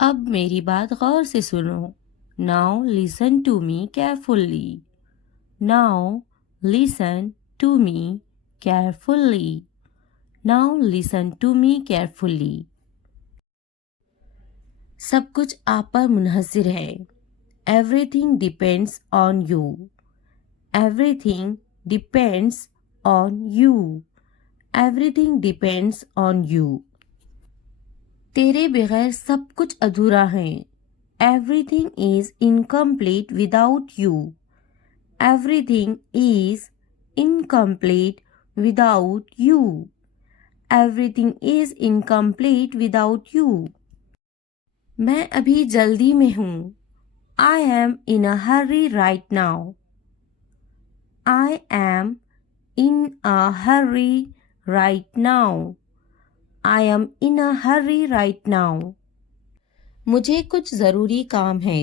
अब मेरी बात गौर से सुनो। Now listen to me carefully. Now listen to me carefully. Now listen to me carefully. सब कुछ आप पर मुनहसिर है। Everything depends on you. Everything depends on you. Everything depends on you. तेरे बगैर सब कुछ अधूरा है। Everything is incomplete without you. Everything is incomplete without you. Everything is incomplete without you. मैं अभी जल्दी में हूँ। I am in a hurry right now. I am in a hurry right now. I am in a hurry right now. मुझे कुछ ज़रूरी काम है।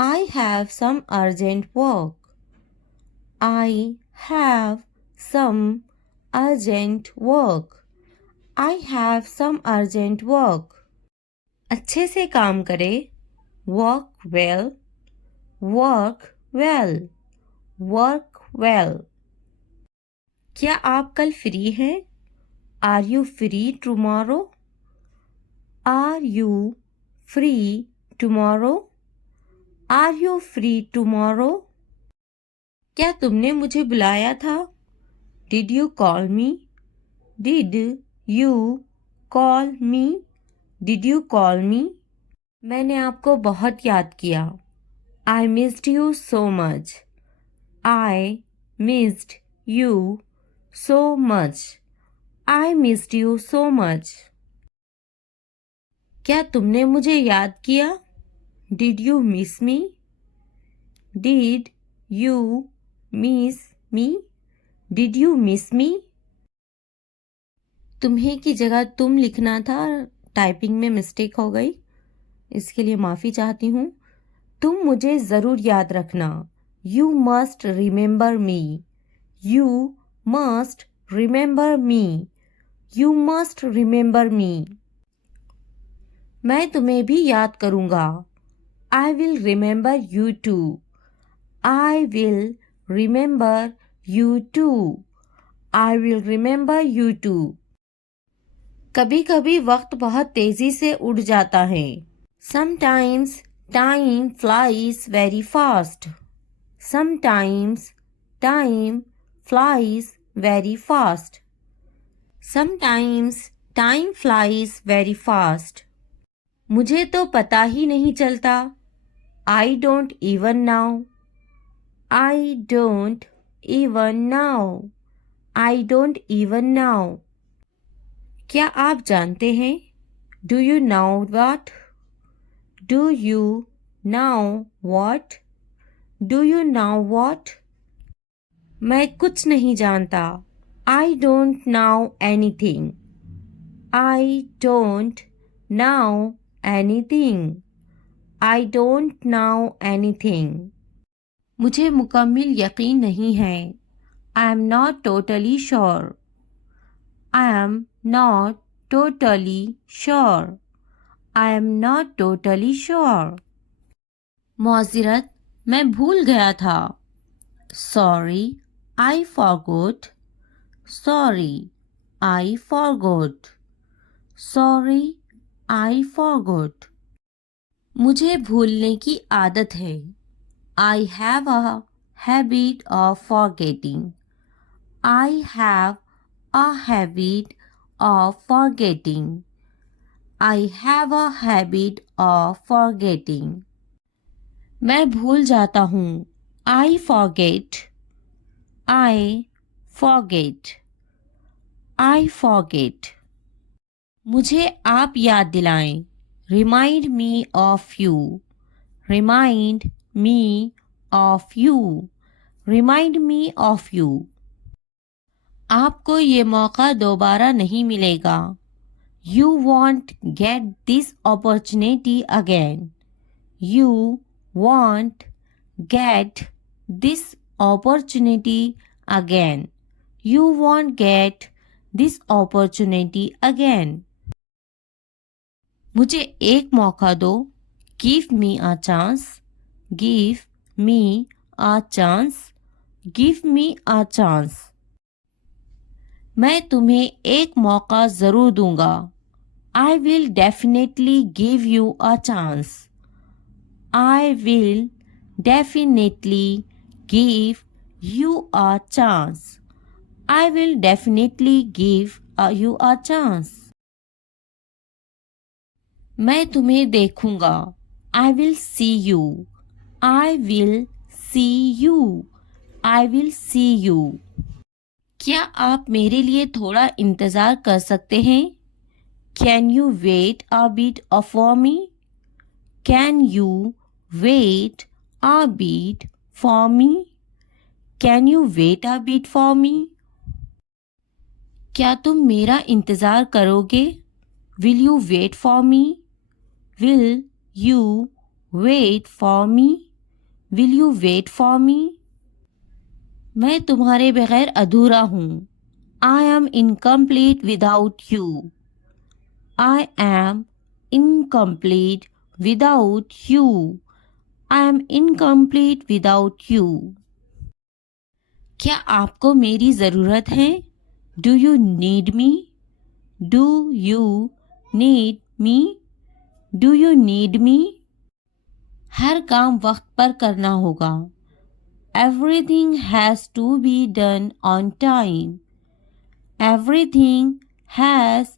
I have some urgent work. I have some urgent work. I have some urgent work. अच्छे से काम करे। Work well. Work well. Work well. क्या आप कल फ्री हैं? Are you free tomorrow? Are you free tomorrow? Are you free tomorrow? क्या तुमने मुझे बुलाया था? Did you call me? Did you call me? Did you call मी? मैंने आपको बहुत याद किया। I missed you so much. I missed you so much. I missed you so much. क्या तुमने मुझे याद किया? Did you miss me? Did you miss me? Did you miss मी? तुम्हें की जगह तुम लिखना था, टाइपिंग में मिस्टेक हो गई, इसके लिए माफ़ी चाहती हूँ। तुम मुझे ज़रूर याद रखना। You must remember me. You must remember me. You must remember me. मैं तुम्हें भी याद करूँगा। I will remember you too. I will remember you too. I will remember you too. कभी कभी वक्त बहुत तेजी से उड़ जाता है। Sometimes time flies very fast. Sometimes time flies very fast. Sometimes time flies very fast. मुझे तो पता ही नहीं चलता। I don't even know. I don't even know. I don't even know. क्या आप जानते हैं? Do you know what? Do you know what? Do you know what? मैं कुछ नहीं जानता। I don't know anything. I don't know anything. I don't know anything. मुझे मुकम्मिल यकीन नहीं है। I am not totally sure. I am not totally sure. I am not totally sure. मौज़िरत, मैं भूल गया था। Sorry, I forgot. Sorry, I forgot. Sorry, I forgot. मुझे भूलने की आदत है। I have a habit of forgetting. I have a habit of forgetting. I have a habit of forgetting. मैं भूल जाता हूँ। I forget. I forget. I forget. मुझे आप याद दिलाएं। Remind me of you. Remind me of you. Remind me of you. आपको ये मौका दोबारा नहीं मिलेगा। You won't get this opportunity again. You won't get this opportunity again. You won't get this opportunity again. मुझे एक मौका दो, give me a chance, give me a chance, give me a chance. मैं तुम्हें एक मौका ज़रूर दूंगा, I will definitely give you a chance, I will definitely give you a chance. I will definitely give you a chance. मैं तुम्हें देखूंगा, I will see you. I will see you. I will see you. क्या आप मेरे लिए थोड़ा इंतज़ार कर सकते हैं? Can you wait a bit for me? Can you wait a bit for me? Can you wait a bit for me? क्या तुम मेरा इंतज़ार करोगे? Will you wait for me? Will you wait for me? Will you wait for me? मैं तुम्हारे बगैर अधूरा हूँ। I am incomplete without you. I am incomplete without you. I am incomplete without you. क्या आपको मेरी ज़रूरत है? Do you need me? Do you need me? Do you need me? हर काम वक्त पर करना होगा। Everything has to be done on time. Everything has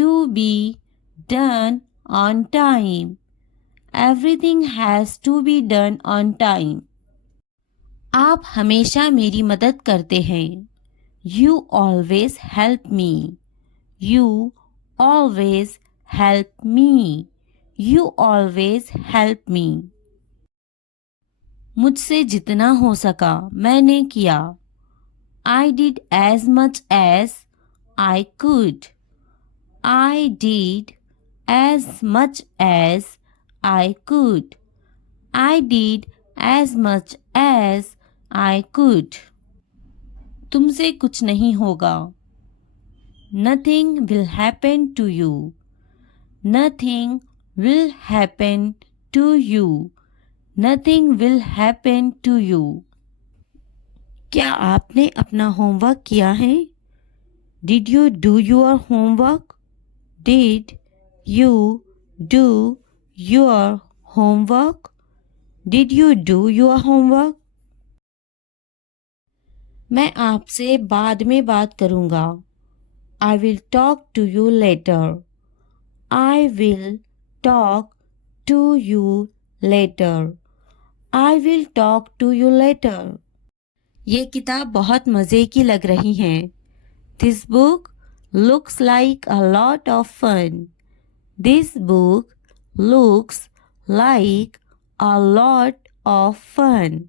to be done on time. Everything has to be done on time. आप हमेशा मेरी मदद करते हैं। You always help me. You always help me. You always help me. मुझसे जितना हो सका मैंने किया। I did as much as I could. I did as much as I could. I did as much as I could. तुमसे कुछ नहीं होगा। Nothing will happen to you. Nothing will happen to you. Nothing will happen to you. क्या आपने अपना homework किया है? Did you do your homework? Did you do your homework? Did you do your homework? मैं आपसे बाद में बात करूँगा। I will talk to you later. I will talk to you later. I will talk to you later. ये किताब बहुत मज़े की लग रही है। This book looks like a lot of fun. This book looks like a lot of fun.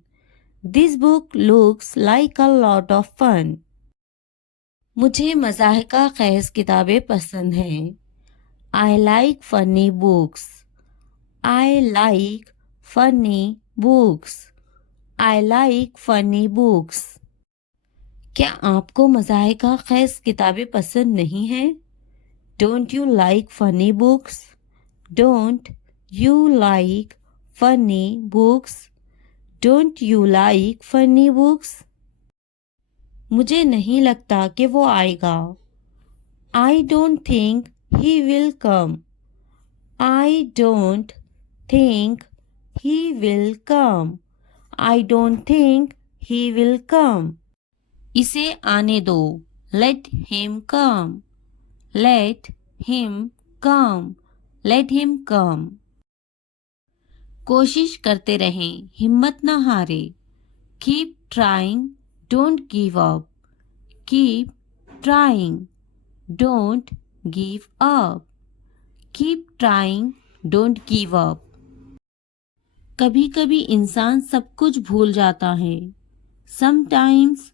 This book looks like a lot of fun. मुझे मज़ाहिका ख़ैज़ किताबें पसंद हैं। I like funny books. I like funny books. I like funny books. क्या आपको मज़ाहिका ख़ैज़ किताबें पसंद नहीं हैं? Don't you like funny books? Don't you like funny books? Don't you like funny books? मुझे नहीं लगता कि वो आएगा। I don't think he will come. I don't think he will come. I don't think he will come. इसे आने दो। Let him come. Let him come. Let him come. कोशिश करते रहें, हिम्मत न हारे। Keep trying. Don't give up. Keep trying. Don't give up. Keep trying. Don't give up. कभी-कभी इंसान सब कुछ भूल जाता है। Sometimes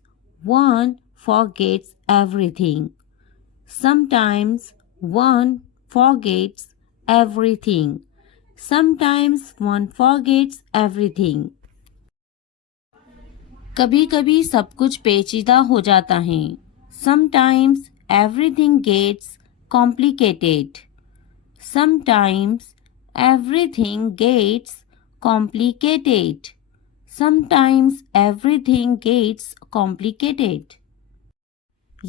one forgets everything. Sometimes one forgets everything. Sometimes one forgets everything. कभी-कभी सब कुछ पेचीदा हो जाता है। Sometimes everything gets complicated. Sometimes everything gets complicated. Sometimes everything gets complicated.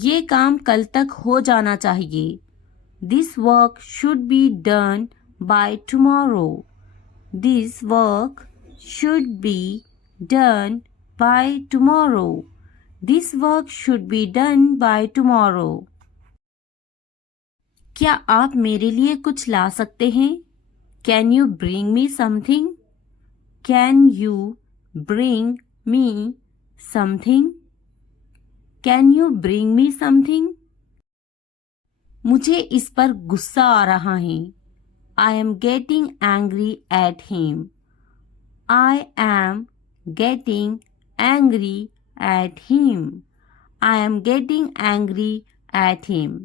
ये काम कल तक हो जाना चाहिए. This work should be done by tomorrow. This work should be done by tomorrow. This work should be done by tomorrow. क्या आप मेरे लिए कुछ ला सकते हैं? Can you bring me something? Can you bring me something? Can you bring me something? मुझे इस पर गुस्सा आ रहा है. I am getting angry at him. I am getting angry at him. I am getting angry at him.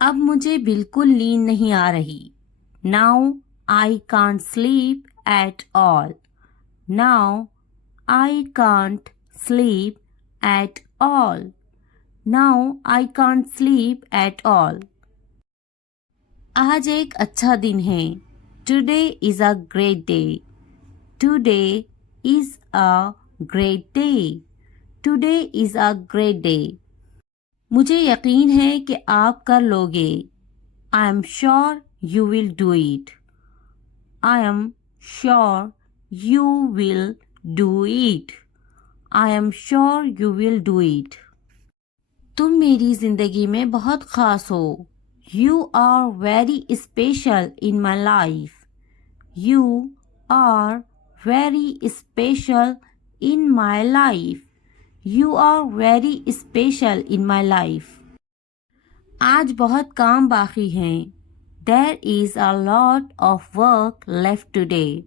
अब मुझे बिल्कुल नींद नहीं आ रही. Now I can't sleep at all. Now I can't sleep at all. Now I can't sleep at all. आज एक अच्छा दिन है. Today is a great day. Today is a great day. Today is a great day. मुझे यकीन है कि आप कर लोगे. I am sure you will do it. I am sure you will do it. I am sure you will do it. तुम मेरी जिंदगी में बहुत खास हो. You are very special in my life. You are very special in my life. You are very special in my life. आज बहुत काम बाकी हैं. There is a lot of work left today.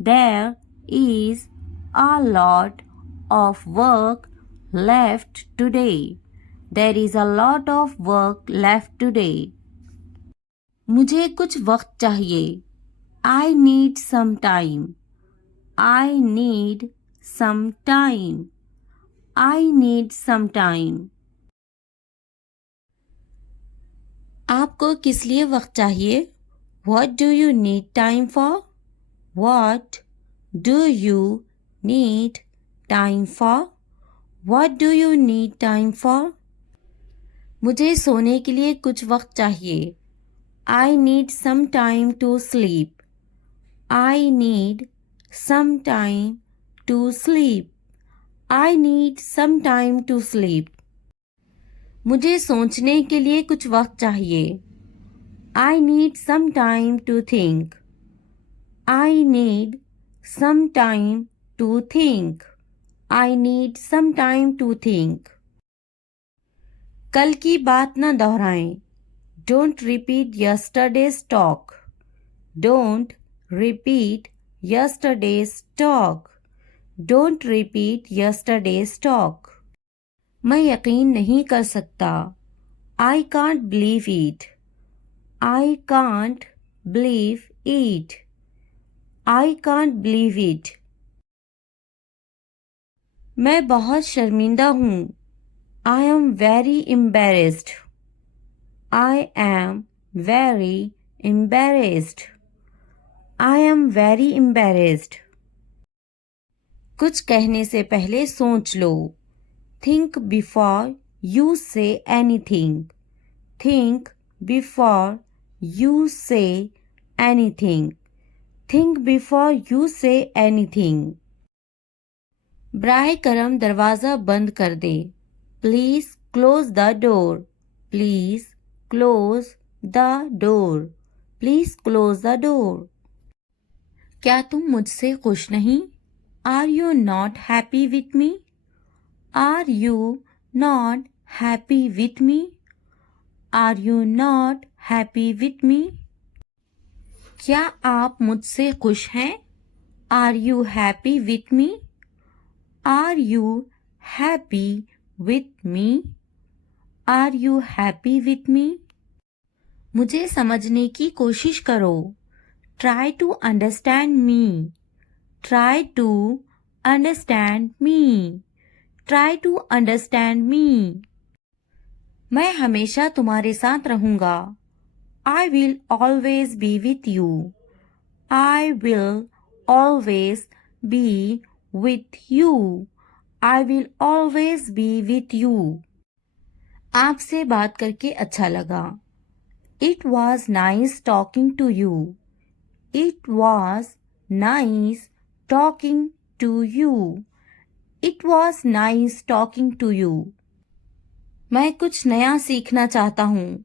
There is a lot of work left today. There is a lot of work left today. मुझे कुछ वक्त चाहिए. I need some time. I need some time. I need some time. आपको किस लिए वक्त चाहिए? What do you need time for? What do you need time for? What do you need time for? मुझे सोने के लिए कुछ वक्त चाहिए. I need some time to sleep. I need some time to sleep. I need some time to sleep. मुझे सोचने के लिए कुछ वक्त चाहिए. I need some time to think. I need some time to think. I need some time to think. कल की बात न दोहराएं. Don't repeat yesterday's talk. Don't repeat yesterday's talk. Don't repeat yesterday's talk. मैं यकीन नहीं कर सकता. I can't believe it. I can't believe it. I can't believe it. मैं बहुत शर्मिंदा हूँ. I am very embarrassed. I am very embarrassed. I am very embarrassed. कुछ कहने से पहले सोच लो. Think before you say anything. Think before you say anything. Think before you say anything. बराए करम दरवाज़ा बंद कर दे. Please close the door. Please close the door. Please close the door. क्या तुम मुझसे खुश नहीं? Are you not happy with me? Are you not happy with me? Are you not happy with me? क्या आप मुझसे खुश हैं? Are you happy with me? Are you happy with me? Are you happy with me? मुझे समझने की कोशिश करो. Try to understand me. Try to understand me. Try to understand me. मैं हमेशा तुम्हारे साथ रहूँगा. I will always be with you. I will always be with you. I will always be with you. आपसे बात करके अच्छा लगा. It was nice talking to you. It was nice talking to you. It was nice talking to you. मैं कुछ नया सीखना चाहता हूँ.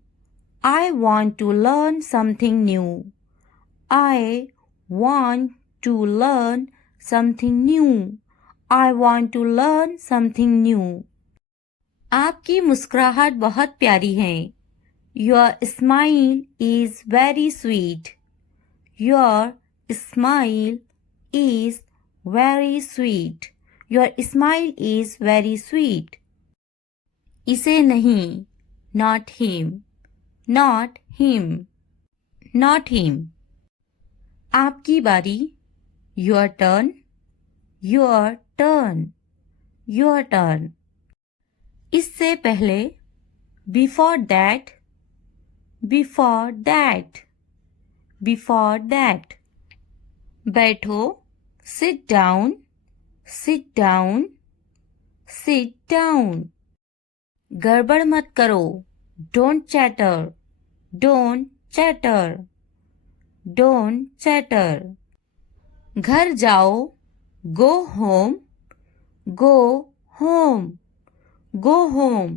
I want to learn something new. I want to learn something new. I want to learn something new. आपकी मुस्कुराहट बहुत प्यारी है. Your smile is very sweet. Your smile is very sweet. Your smile is very sweet. इसे नहीं. Not him. Not him. Not him. आपकी बारी. Your turn. Your turn. Your turn. इससे पहले. Before that. Before that. Before that. बैठो. Sit down. Sit down. Sit down. गड़बड़ मत करो. Don't chatter. Don't chatter. Don't chatter. घर जाओ. Go home. Go home. Go home.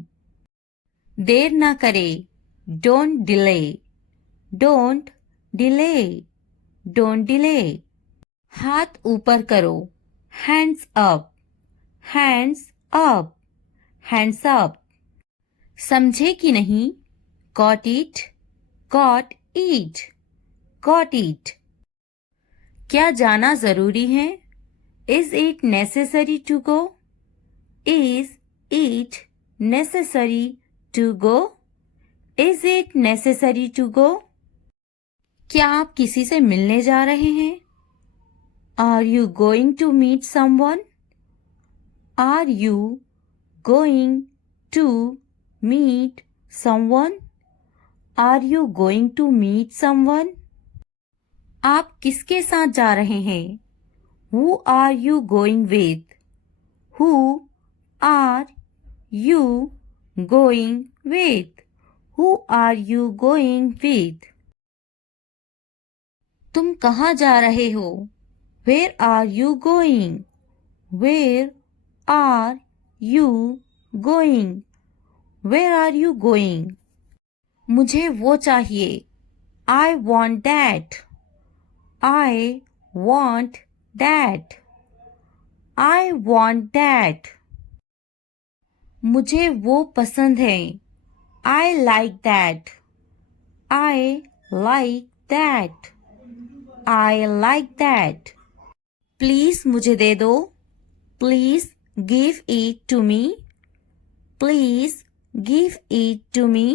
देर ना करे. Don't delay. Don't delay. Don't delay. हाथ ऊपर करो. Hands up. Hands up. Hands up. समझे कि नहीं? Got it? Got it. Got it. क्या जाना जरूरी है? Is it necessary to go? Is it necessary to go? Is it necessary to go? क्या आप किसी से मिलने जा रहे हैं? Are you going to meet someone? Are you going to meet someone? Are you going to meet someone? आप किसके साथ जा रहे हैं? Who are you going with? Who are you going with? Who are you going with? तुम कहाँ जा रहे हो? Where are you going? Where are you going? Where are you going? मुझे वो चाहिए. I want that. I want that. I want that. मुझे वो पसंद है. I like that. I like that. I like that. Please मुझे दे दो. Please give it to me. Please give it to me.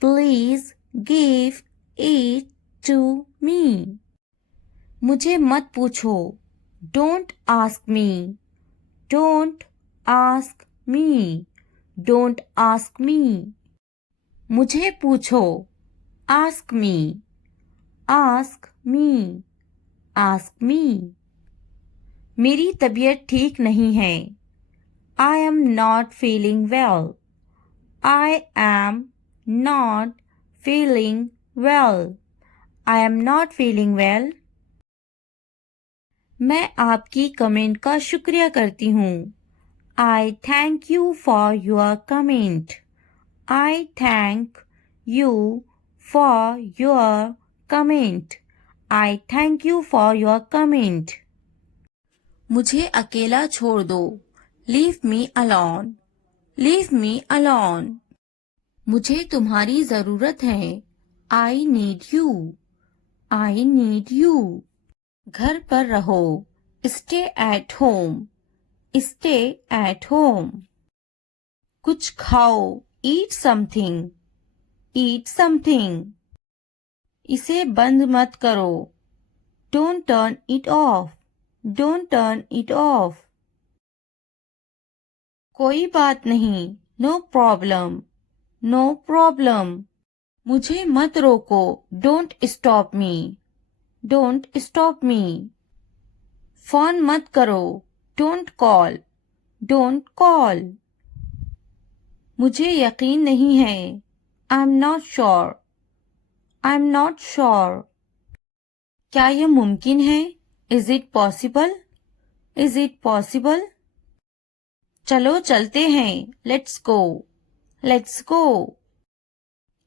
Please give it to me. मुझे मत पूछो. Don't ask me. Don't ask me. Don't ask me. मुझे पूछो. Ask me. Ask me. Ask me. मेरी तबीयत ठीक नहीं है. I am not feeling well. I am not feeling well. I am not feeling well. मैं आपकी कमेंट का शुक्रिया करती हूँ. I thank you for your comment. I thank you for your comment. I thank you for your comment. मुझे अकेला छोड़ दो. Leave me alone. Leave me alone. मुझे तुम्हारी जरूरत है. I need you. I need you. घर पर रहो. Stay at home. Stay at home. कुछ खाओ. Eat something. Eat something. इसे बंद मत करो. Don't turn it off. Don't turn it off. कोई बात नहीं. No problem. No problem. मुझे मत रोको, don't stop me, don't stop me. Phone मत करो, डोंट कॉल, डोंट कॉल। मुझे यकीन नहीं है, I am not sure, I am not sure. क्या यह मुमकिन है? Is it possible, is it possible. चलो चलते हैं, लेट्स गो, लेट्स गो।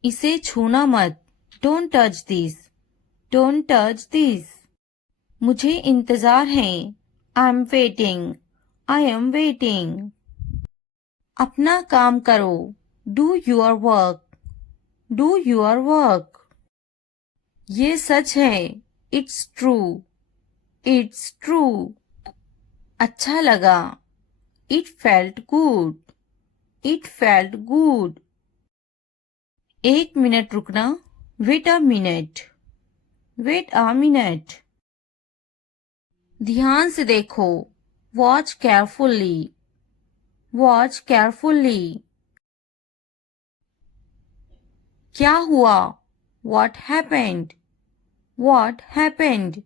इसे छूना मत, don't touch this, don't touch this. मुझे इंतजार है, I am waiting, I am waiting. अपना काम करो, do your work, do your work. ये सच है, इट्स ट्रू, इट्स ट्रू। अच्छा लगा, it felt good, it felt good. एक मिनट रुकना, wait a minute, wait a minute. ध्यान से देखो, वॉच केयरफुली, वॉच केयरफुली। क्या हुआ? What happened? What happened?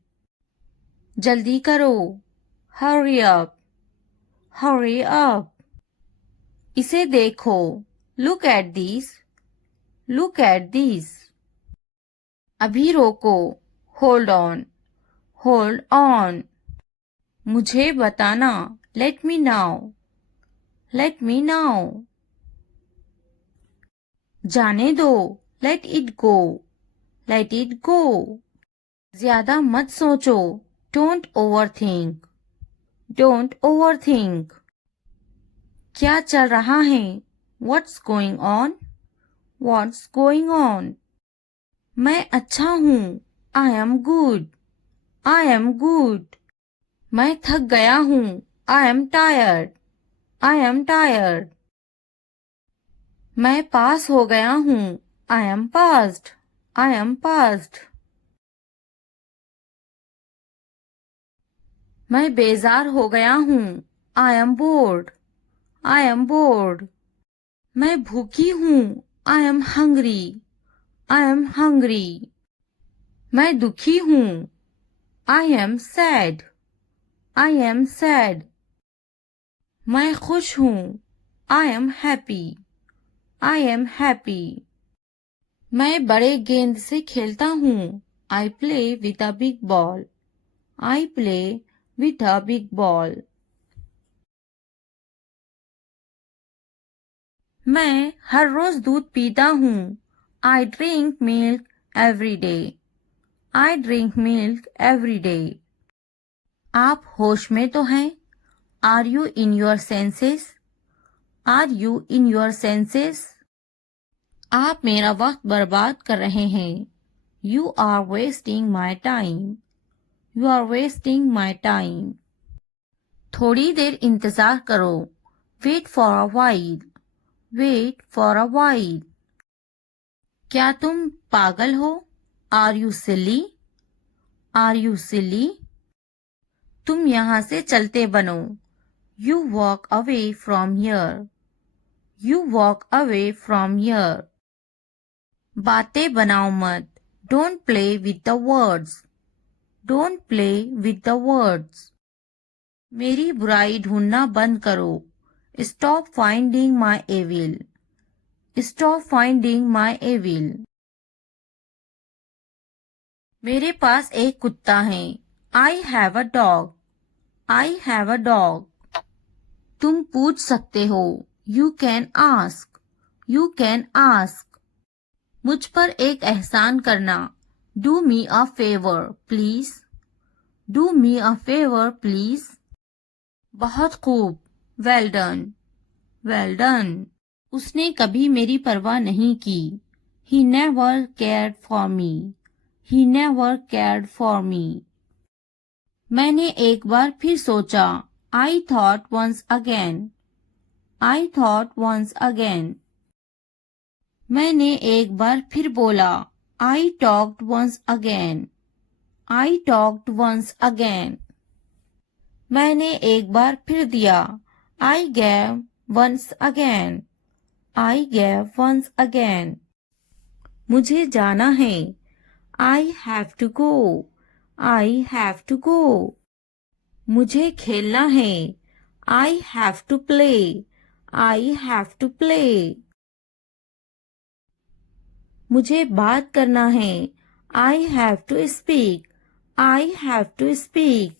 जल्दी करो, hurry up, hurry up. इसे देखो, look at this, look at this. अभी रोको, hold on, hold on. मुझे बताना, let me know, let me know. जाने दो, let it go, let it go. ज्यादा मत सोचो, don't overthink, don't overthink. क्या चल रहा है? What's going on? What's going on? मैं अच्छा हूँ, I am good, I am good. मैं थक गया हूँ, I am tired, I am tired. मैं पास हो गया हूँ, I am passed, I am passed. मैं बेजार हो गया हूँ, I am bored, I am bored. मैं भूखी हूँ, I am hungry, I am hungry. मैं दुखी हूँ, I am sad, I am sad. मैं खुश हूँ, I am happy, I am happy. मैं बड़े गेंद से खेलता हूँ, I play with a big ball, I play with a big ball. मैं हर रोज दूध पीता हूँ, I drink milk every day, I drink milk every day. आप होश में तो हैं? Are you in your senses? Are you in your senses? आप मेरा वक्त बर्बाद कर रहे हैं, You are wasting my time, You are wasting my time. थोड़ी देर इंतजार करो, Wait for a while, Wait for a while. क्या तुम पागल हो? Are you silly? Are you silly? तुम यहाँ से चलते बनो, You walk away from here, You walk away from here. बातें बनाओ मत, Don't play with the words, Don't play with the words. मेरी बुराई ढूंढना बंद करो, Stop finding my evil, Stop finding my evil. मेरे पास एक कुत्ता है, I have a dog, I have a dog. तुम पूछ सकते हो, You can ask, You can ask. मुझ पर एक एहसान करना, Do me a favor, please, Do me a favor, please. बहुत खूब, Well done, Well done. उसने कभी मेरी परवाह नहीं की, He never cared for me, He never cared for me. मैंने एक बार फिर सोचा, I thought once again, I thought once again. मैंने एक बार फिर बोला, I talked once again, I talked once again. मैंने एक बार फिर दिया, I gave once again, I gave once again. मुझे जाना है। I have to go. I have to go. मुझे खेलना है। I have to play. I have to play. मुझे बात करना है। I have to speak. I have to speak.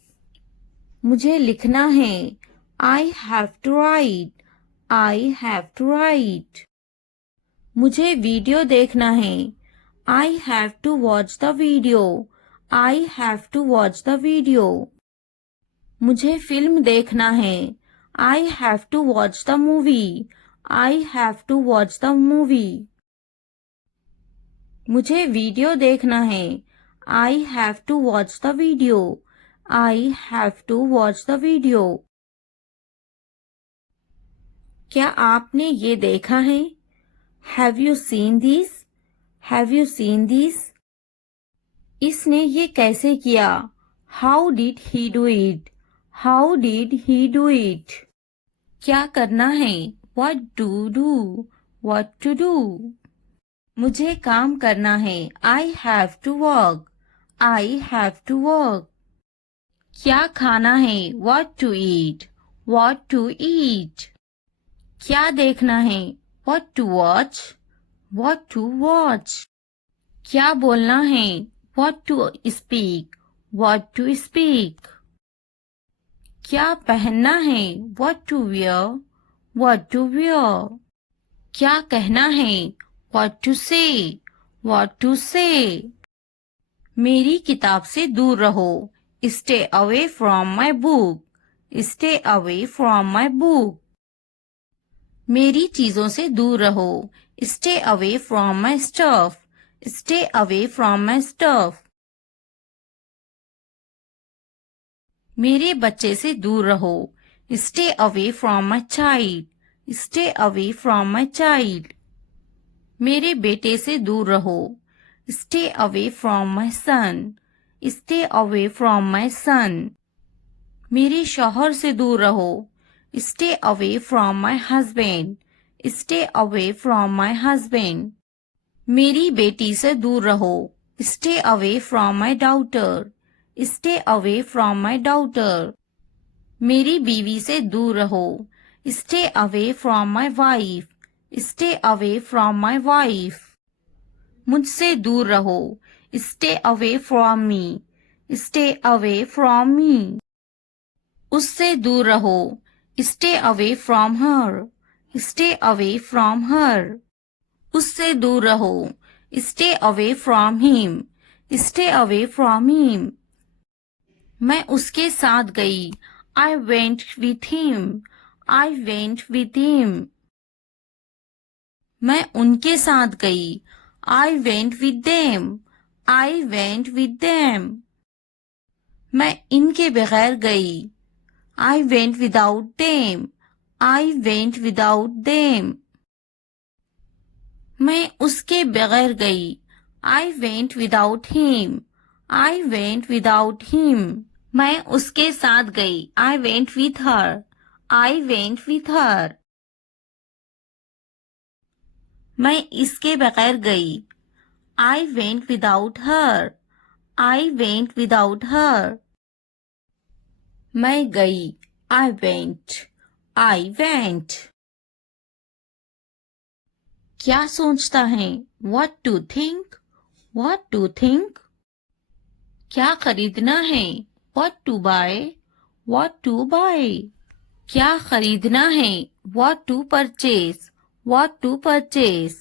मुझे लिखना है। I have to write. I have to write. मुझे वीडियो देखना है। I have to watch the video. I have to watch the video. मुझे फिल्म देखना है। I have to watch the movie. I have to watch the movie. मुझे video देखना है। I have to watch the video. I have to watch the video. क्या आपने ये देखा है? Have you seen this? Have you seen this? इसने ये कैसे किया? How did he do it? How did he do it? क्या करना है? What to do? What to do? मुझे काम करना है। I have to work. I have to work. क्या खाना है? What to eat? What to eat? क्या देखना है? What to watch? What to watch? क्या बोलना है? What to speak? What to speak? क्या पहनना है? What to wear? What to wear? क्या कहना है? What to say? What to say? मेरी किताब से दूर रहो। Stay away from my book. Stay away from my book. मेरी चीजों से दूर रहो। Stay away from my stuff. Stay away from my stuff. मेरे बच्चे से दूर रहो। Stay away from my child. Stay away from my child. मेरे बेटे से दूर रहो। Stay away from my son. Stay away from my son. मेरे शौहर से दूर रहो। Stay away from my husband. Stay away from my husband. मेरी बेटी से दूर रहो। Stay away from my daughter. Stay away from my daughter. मेरी बीवी से दूर रहो। Stay away from my wife. Stay away from my wife. मुझसे दूर रहो। Stay away from me. Stay away from me. उससे दूर रहो। Stay away from her. Stay away from her. उससे दूर रहो। Stay away from him. Stay away from him. मैं उसके साथ गई। I went with him. I went with him. मैं उनके साथ गई। I went with them. I went with them. मैं इनके बगैर गई। I went without them. I went without them. मैं उसके बगैर गई। I went without him. I went without him. मैं उसके साथ गई। I went with her. I went with her. मैं इसके बगैर गई। I went without her. I went without her. मैं गई। I went. I went. क्या सोचता है? What to think? What to think? क्या खरीदना है? What to buy? What to buy? क्या खरीदना है? What to purchase? What to purchase?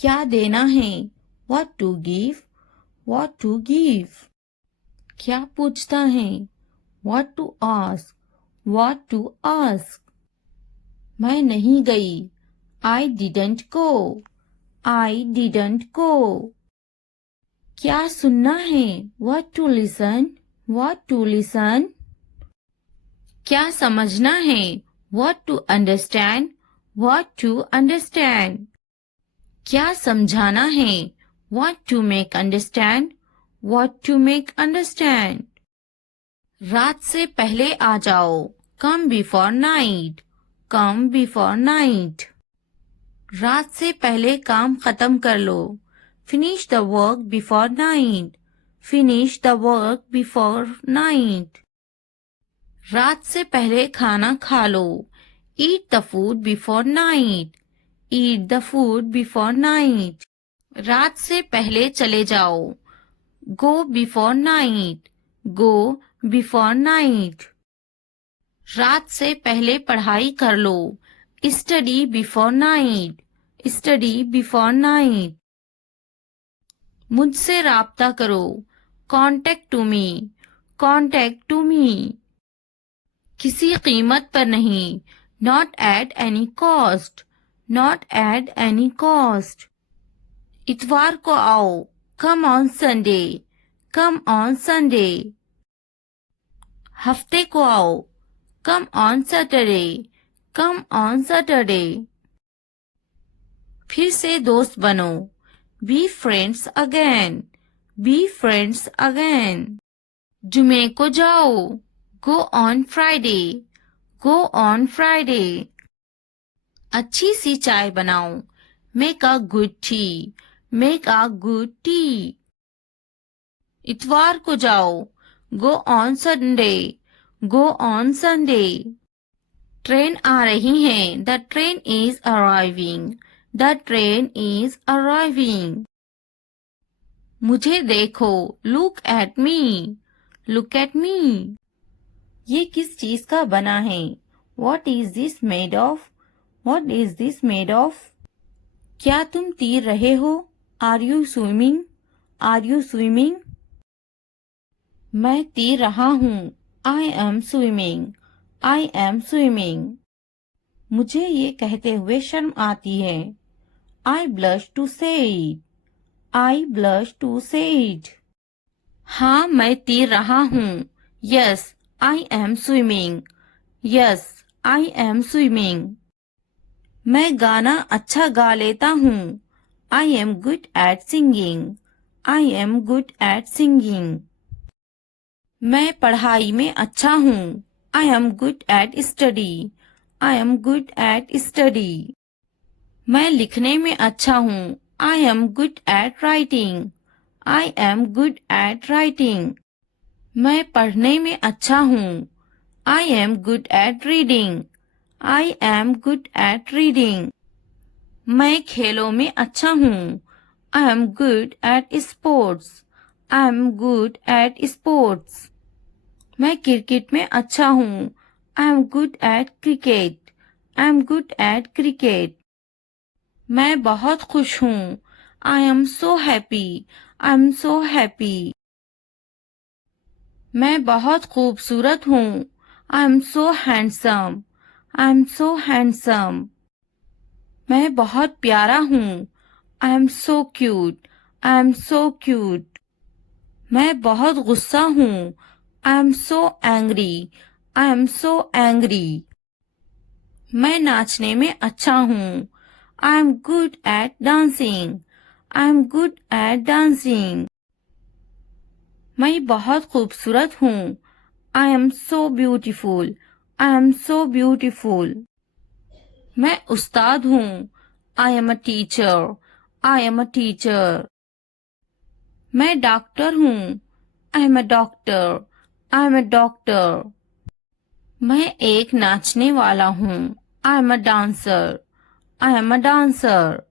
क्या देना है? What to give? What to give? क्या पूछता है? What to ask? What to ask? मैं नहीं गई। I didn't go. I didn't go. क्या सुनना है? What to listen? What to listen? क्या समझना है? What to understand? What to understand? क्या समझाना है? What to make understand? What to make understand? रात से पहले आ जाओ। Come before night. Come before night. रात से पहले काम खत्म कर लो। Finish the work before night. Finish the work before night. रात से पहले खाना खा लो. Eat the food before night. Eat the food before night. रात से पहले चले जाओ. Go before night. Go before night. रात से पहले पढ़ाई कर लो. Study before night. Study before night. मुझसे राब्ता करो. Contact to me. Contact to me. किसी कीमत पर नहीं. Not at any cost. Not at any cost. इतवार को आओ. Come on Sunday. Come on Sunday. हफ्ते को आओ. Come on Saturday. Come on Saturday. फिर से दोस्त बनो. Be friends again. Be friends again. जुमे को जाओ. Go on Friday. Go on Friday. अच्छी सी चाय बनाओ. Make a good tea. Make a good tea. इतवार को जाओ. Go on Sunday. Go on Sunday. Train आ रही है. The train is arriving. The train is arriving. मुझे देखो. Look at me. Look at me. ये किस चीज का बना है? What is this made of? What is this made of? क्या तुम तैर रहे हो? Are you swimming? Are you swimming? मैं तैर रहा हूँ. I am swimming. I am swimming. मुझे ये कहते हुए शर्म आती है. I blush to say it. I blush to say it. हाँ मैं तैर रहा हूँ. Yes, I am swimming. Yes, I am swimming. मैं गाना अच्छा गा लेता हूँ. I am good at singing. I am good at singing. मैं पढ़ाई में अच्छा हूँ. I am good at study. I am good at study. मैं लिखने में अच्छा हूँ. I am good at writing. I am good at writing. मैं पढ़ने में अच्छा हूँ. I am good at reading. I am good at reading. मैं खेलों में अच्छा हूँ. I am good at sports. I am good at sports. मैं क्रिकेट में अच्छा हूँ. I am good at cricket. I am good at cricket. मैं बहुत खुश हूँ. I am so happy. I am so happy. मैं बहुत खूबसूरत हूँ. I am so handsome. I am so handsome. मैं बहुत प्यारा हूँ. I am so cute. I am so cute. मैं बहुत गुस्सा हूँ. I am so angry. I am so angry. मैं नाचने में अच्छा हूँ. I am good at dancing. I am good at dancing. मैं बहुत खूबसूरत हूँ. I am so beautiful. I am so beautiful. मैं उस्ताद हूँ. I am a teacher. I am a teacher. मैं डॉक्टर हूँ. I am a doctor. I am a doctor. मैं एक नाचने वाला हूँ. I am a dancer. I am a dancer.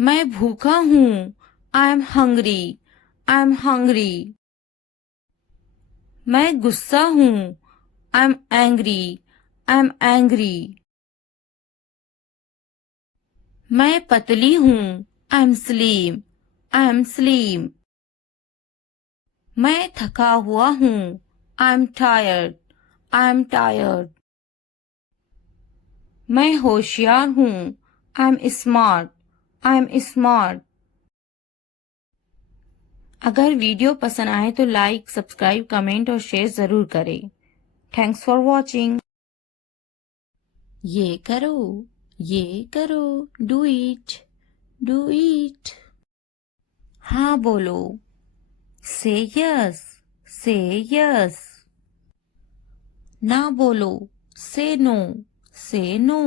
मैं भूखा हूँ. I am hungry. I am hungry. मैं गुस्सा हूँ. I am angry. I am angry. मैं पतली हूँ. I am slim. I am slim. मैं थका हुआ हूँ. I am tired. I am tired. मैं होशियार हूँ. I am smart. I am smart. अगर वीडियो पसंद आए तो लाइक, सब्सक्राइब, कमेंट और शेयर जरूर करें. Thanks for watching. ये करो, ये करो, डू इट, डू इट. हाँ बोलो. से यस, से यस. ना बोलो. से नो, से नो.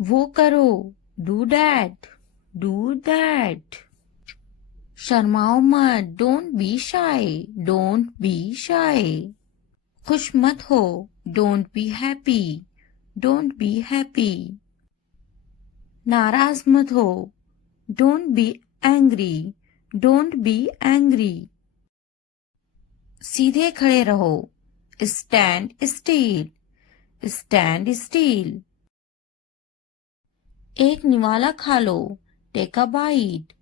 वो करो. Do that, Do that. शर्माओ मत. Don't be shy. Don't be shy. खुश मत हो. Don't be happy. Don't be happy. नाराज मत हो. Don't be angry. Don't be angry. सीधे खड़े रहो. Stand still. Stand still. एक निवाला खा लो. Take a bite.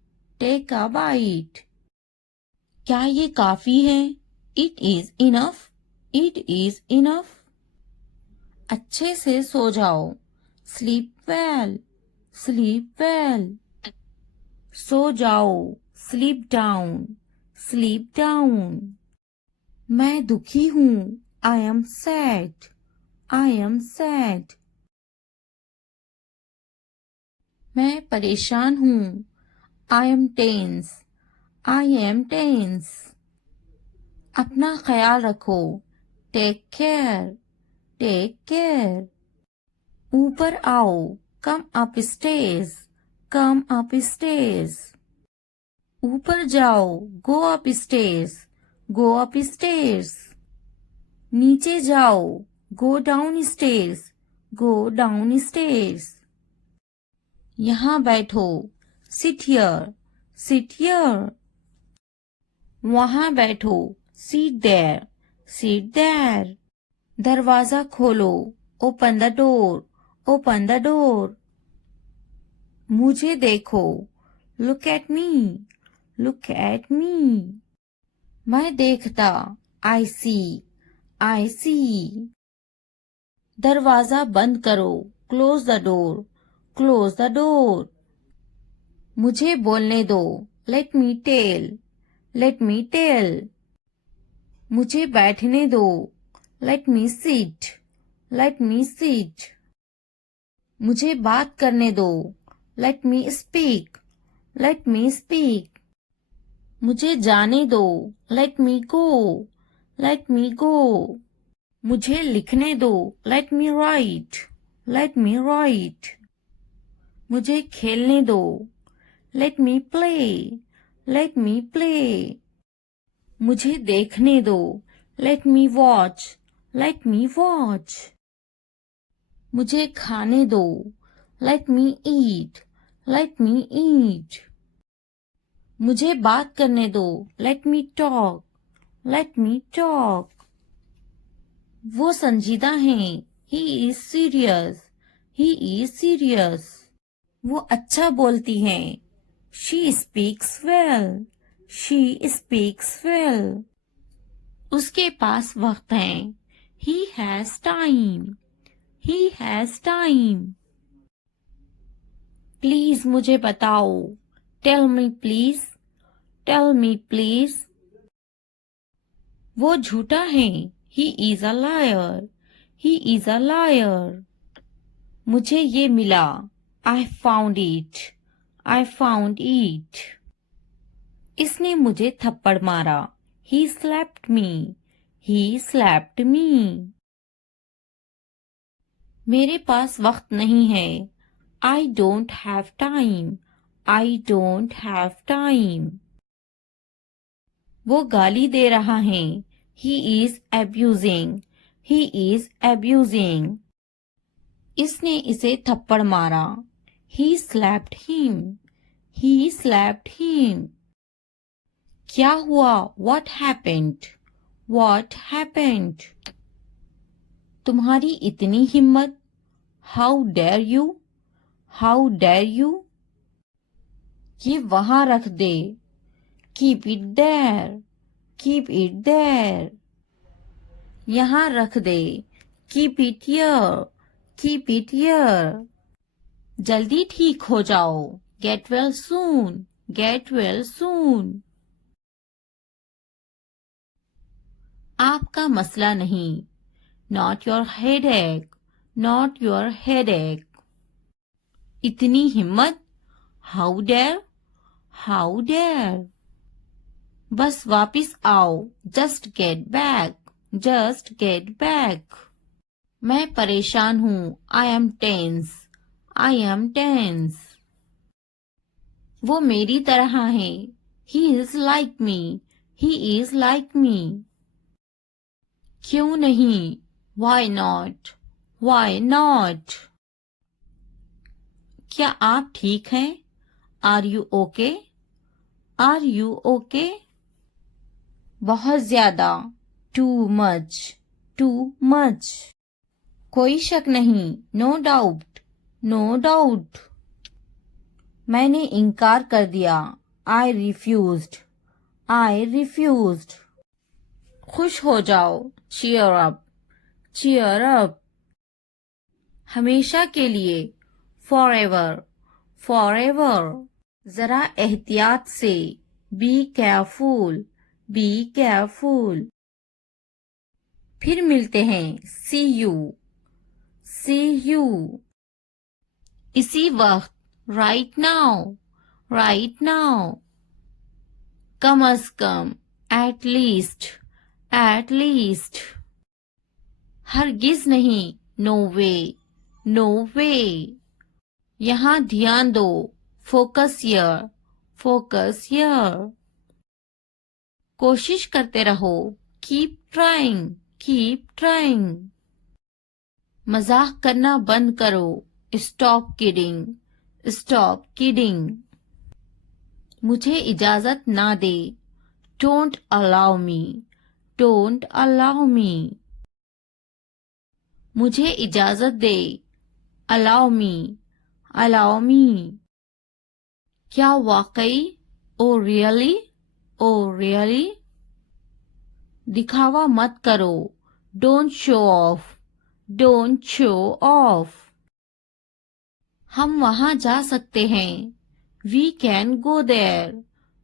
Take a bite. क्या ये काफी है? It is enough. It is enough. अच्छे से सो जाओ. Sleep well. Sleep well. सो जाओ. Sleep down. Sleep down. मैं दुखी हूँ. I am sad. I am sad. मैं परेशान हूँ. I am tense. I am tense. अपना ख्याल रखो. Take care. Take care. ऊपर आओ. Come upstairs. Come upstairs. ऊपर जाओ. Go upstairs. Go upstairs. नीचे जाओ. Go downstairs. Go downstairs. यहाँ बैठो. Sit here. Sit here. वहाँ बैठो. Sit there. Sit there. दरवाजा खोलो. Open the door. Open the door. मुझे देखो. Look at me. Look at me. मैं देखता. I see. I see. दरवाजा बंद करो. Close the door. Close the door. मुझे बोलने दो. Let me tell. Let me tell. मुझे बैठने दो. Let me sit. Let me sit. मुझे बात करने दो. Let me speak. Let me speak. मुझे जाने दो. Let me go. Let me go. मुझे लिखने दो. Let me write. Let me write. मुझे खेलने दो. Let me play. Let me play. मुझे देखने दो. Let me watch. Let me watch. मुझे खाने दो. Let me eat. Let me eat. मुझे बात करने दो. Let me talk. Let me talk. वो संजीदा हैं. He is serious. He is serious. वो अच्छा बोलती हैं. She speaks well. She speaks well. उसके पास वक्त है. He has time. He has time. Please मुझे बताओ. Tell me please. Tell me please. वो झूठा है. He is a liar. He is a liar. मुझे ये मिला. I found it. I found it. इसने मुझे थप्पड़ मारा. He slapped me. He slapped me. मेरे पास वक्त नहीं है. I don't have time. I don't have time. वो गाली दे रहा है. He is abusing. He is abusing. इसने इसे थप्पड़ मारा. He slapped him. He slapped him. क्या हुआ? What happened? What happened? तुम्हारी इतनी हिम्मत. How dare you? How dare you? ये वहां रख दे. Keep it there. Keep it there. यहाँ रख दे. Keep it here. Keep it here. जल्दी ठीक हो जाओ. Get well soon. Get well soon. आपका मसला नहीं. Not your headache. Not your headache. इतनी हिम्मत. How dare? How dare? बस वापिस आओ. Just get back. Just get back. मैं परेशान हूँ. I am tense. I am tense. वो मेरी तरह है। He is like me. He is like me. क्यों नहीं? Why not? Why not? क्या आप ठीक हैं? Are you okay? Are you okay? बहुत ज्यादा। Too much. Too much. कोई शक नहीं। No doubt. No doubt. मैंने इनकार कर दिया। I refused. I refused. खुश हो जाओ। Cheer up. Cheer up. हमेशा के लिए। Forever. Forever. जरा एहतियात से। Be careful. Be careful. फिर मिलते हैं। See you. See you. इसी वक्त। Right now. Right now. Come a come. At least. At least. हरगिज नहीं। No way. No way. यहाँ ध्यान दो। Focus here. Focus here. कोशिश करते रहो। Keep trying. Keep trying. मजाक करना बंद करो। Stop kidding. Stop kidding. मुझे इजाजत ना दे। Don't allow me. Don't allow me. मुझे इजाजत दे। Allow me. Allow me. क्या वाकई? Oh really? Oh really? दिखावा मत करो। Don't show off. Don't show off. हम वहां जा सकते हैं। We can go there.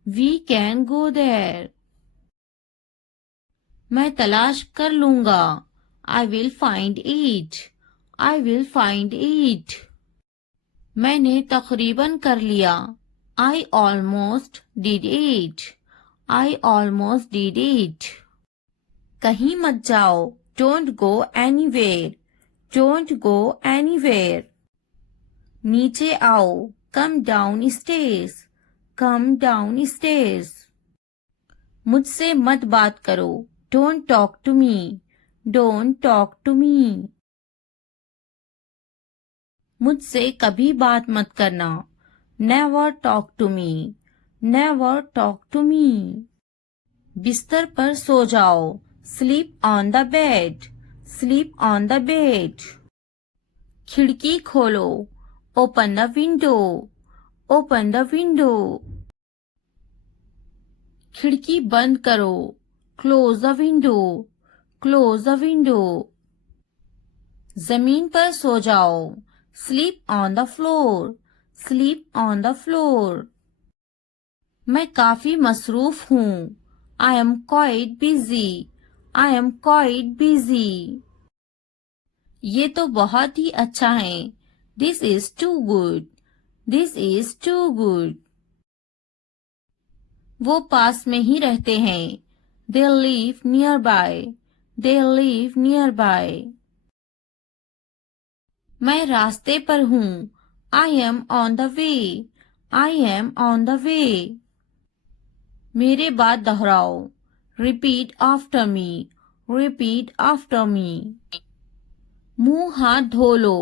We can go there. मैं तलाश कर लूंगा। I will find it. I will find it. मैंने तकरीबन कर लिया। I almost did it. I almost did it. कहीं मत जाओ। Don't go anywhere. Don't go anywhere. नीचे आओ। Come down stairs. Come down stairs. मुझसे मत बात करो। Don't talk to me. Don't talk to me. मुझसे कभी बात मत करना। Never talk to me. Never talk to me. बिस्तर पर सो जाओ। Sleep on the bed. Sleep on the bed. खिड़की खोलो। Open the window. Open the window. खिड़की बंद करो। Close the window. Close the window. जमीन पर सो जाओ। Sleep on the floor. Sleep on the floor. मैं काफी मसरूफ हूँ। I am quite busy. I am quite busy. ये तो बहुत ही अच्छा है। This is too good. This is too good. वो पास में ही रहते हैं। They live nearby. They live nearby. मैं रास्ते पर हूँ। I am on the way. I am on the way. मेरे बाद दोहराओ। Repeat after me. Repeat after me. मुंह हाथ धो लो।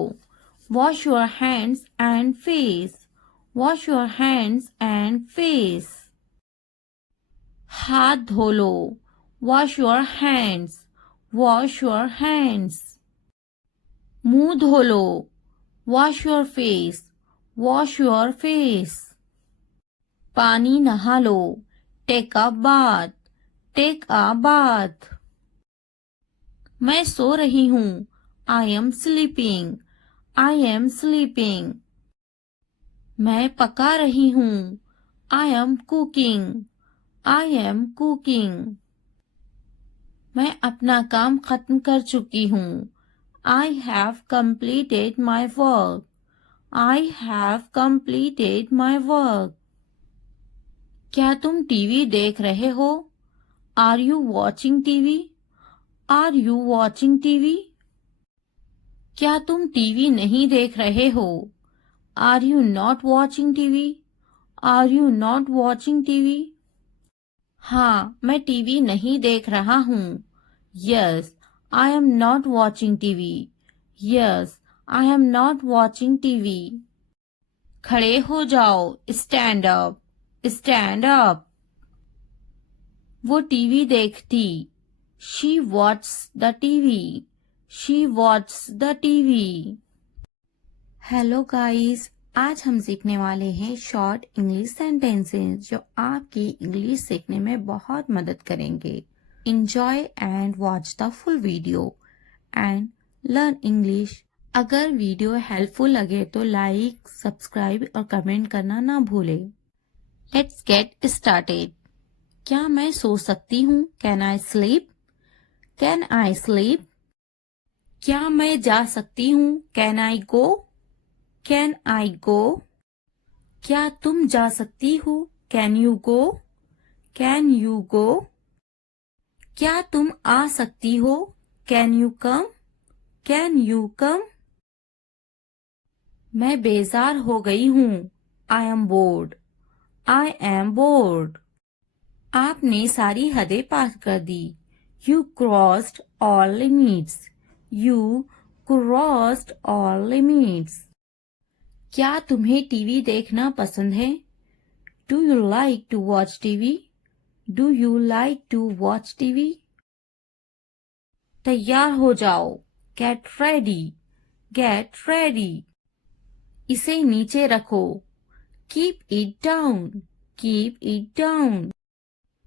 Wash your hands and face. Wash your hands and face. हाथ धो लो। Wash your hands. Wash your hands. मुंह धो लो। Wash your face. Wash your face. पानी नहा लो। Take a bath. Take a bath. मैं सो रही हूँ। I am sleeping. I am sleeping. मैं पका रही हूँ। I am cooking. I am cooking. मैं अपना काम खत्म कर चुकी हूँ। I have completed my work. I have completed my work. क्या तुम टीवी देख रहे हो? Are you watching TV? Are you watching TV? क्या तुम टीवी नहीं देख रहे हो? Are you not watching TV? Are you not watching TV? हाँ, मैं टीवी नहीं देख रहा हूँ। Yes, I am not watching TV. Yes, I am not watching TV. खड़े हो जाओ, स्टैंड अप, स्टैंड अप। वो टीवी देखती, she watches the TV, she watches the TV. Hello guys, आज हम सीखने वाले हैं शॉर्ट इंग्लिश सेंटेंसेस जो आपकी इंग्लिश सीखने में बहुत मदद करेंगे। Enjoy and watch the full video and learn English। अगर वीडियो हेल्पफुल लगे तो लाइक, सब्सक्राइब और कमेंट करना ना भूलें। Let's get started। क्या मैं सो सकती हूँ? Can I sleep? Can I sleep? क्या मैं जा सकती हूँ? Can I go? Can I go? क्या तुम जा सकती हो? Can you go? Can you go? क्या तुम आ सकती हो? Can you come? Can you come? मैं बेजार हो गई हूँ। I am bored। I am bored। आपने सारी हदें पार कर दी। You crossed all limits। You crossed all limits। क्या तुम्हें टीवी देखना पसंद है? Do you like to watch TV? Do you like to watch TV? तैयार हो जाओ। Get ready। Get ready। इसे नीचे रखो। Keep it down। Keep it down।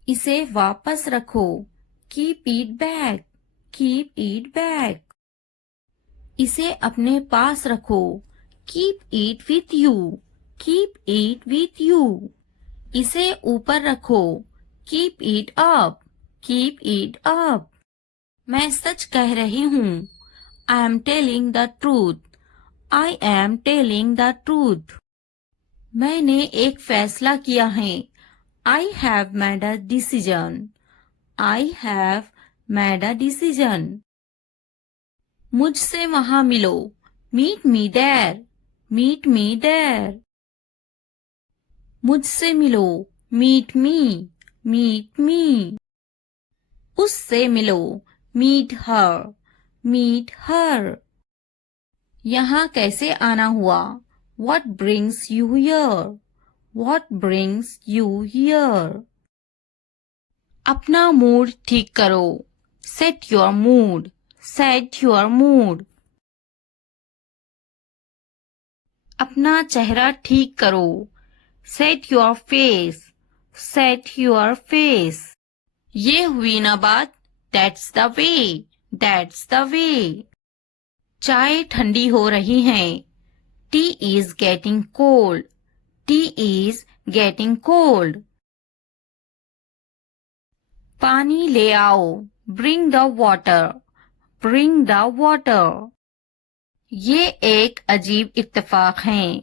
इसे वापस रखो। Keep it back। Keep it back। इसे अपने पास रखो। Keep it with you। Keep it with you। इसे ऊपर रखो। Keep it up। Keep it up। मैं सच कह रही हूँ। I am telling the truth। I am telling the truth। मैंने एक फैसला किया है। I have made a decision। I have made a decision। मुझसे वहां मिलो। Meet me there। Meet me there। मुझसे मिलो। Meet me। Meet me। उससे मिलो। Meet her। Meet her। यहाँ कैसे आना हुआ? What brings you here? What brings you here? अपना मूड ठीक करो। Set your mood। Set your mood। अपना चेहरा ठीक करो। Set your face। Set your face। ये हुई ना बात। That's the way। That's the way। चाय ठंडी हो रही है। Tea is getting cold। Tea is getting cold। पानी ले आओ। Bring the water। Bring the water। ये एक अजीब इत्तेफाक है।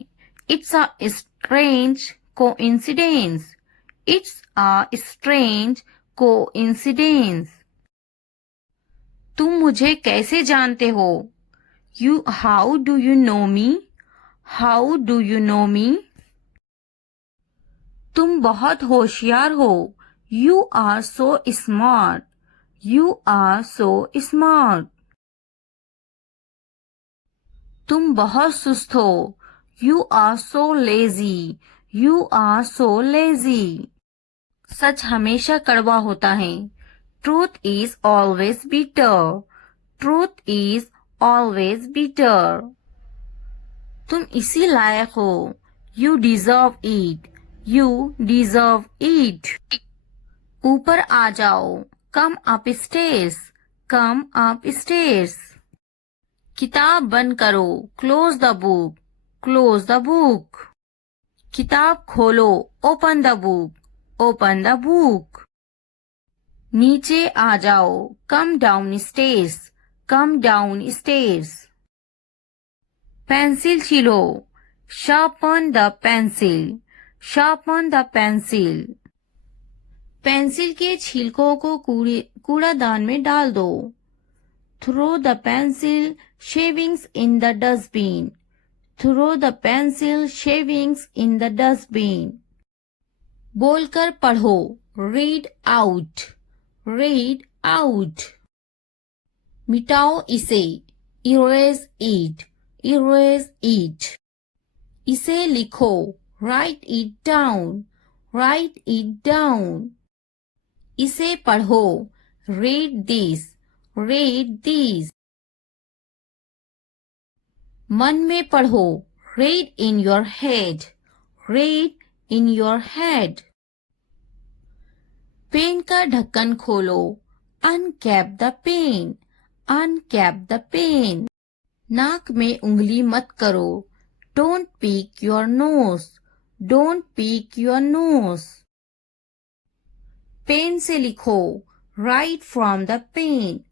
It's a strange coincidence। It's a strange coincidence। तुम मुझे कैसे जानते हो? How do you know me? How do you know me? तुम बहुत होशियार हो। You are so smart। You are so smart। तुम बहुत सुस्त हो। You are so lazy। You are so lazy। सच हमेशा कड़वा होता है। Truth is always bitter। Truth is always bitter। तुम इसी लायक हो। You deserve it। You deserve it। ऊपर आ जाओ। Come upstairs। Come upstairs। किताब बंद करो। Close the book। Close the book। किताब खोलो। Open the book। Open the book। नीचे आ जाओ। Come downstairs। Come downstairs। Pencil छीलो। Sharpen the pencil। Sharpen the pencil। Pencil के छिलकों को कूड़ादान में डाल दो। Throw the pencil shavings in the dustbin। Throw the pencil shavings in the dustbin। बोलकर पढ़ो, रीड आउट, रीड आउट। मिटाओ इसे, इरेज इट, इरेज इट। इसे लिखो, write it down, write it down. इसे पढ़ो, रीड दिस, रीड दिस। मन में पढ़ो, read in your head, read in your head. Pen का ढक्कन खोलो, uncap the pen, uncap the pen. नाक में उंगली मत करो, don't pick your nose, don't pick your nose. Pen से लिखो, write from the pen,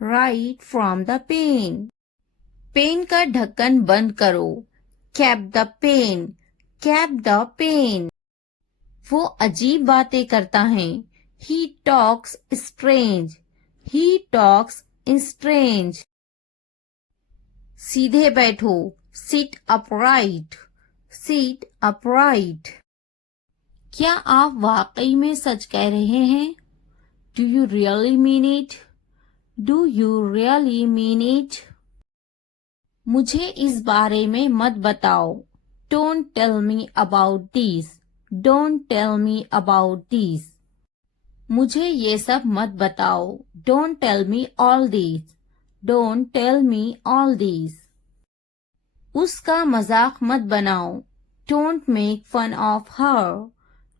write from the pen. Pen का ढक्कन बंद करो, cap the pen, cap the pen. वो अजीब बातें करता है, he talks strange, he talks strange। सीधे बैठो, sit upright, sit upright। क्या आप वाकई में सच कह रहे हैं? Do you really mean it? Do you really mean it? मुझे इस बारे में मत बताओ, don't tell me about this, don't tell me about this। मुझे ये सब मत बताओ, don't tell me all this, don't tell me all this। उसका मजाक मत बनाओ, don't make fun of her,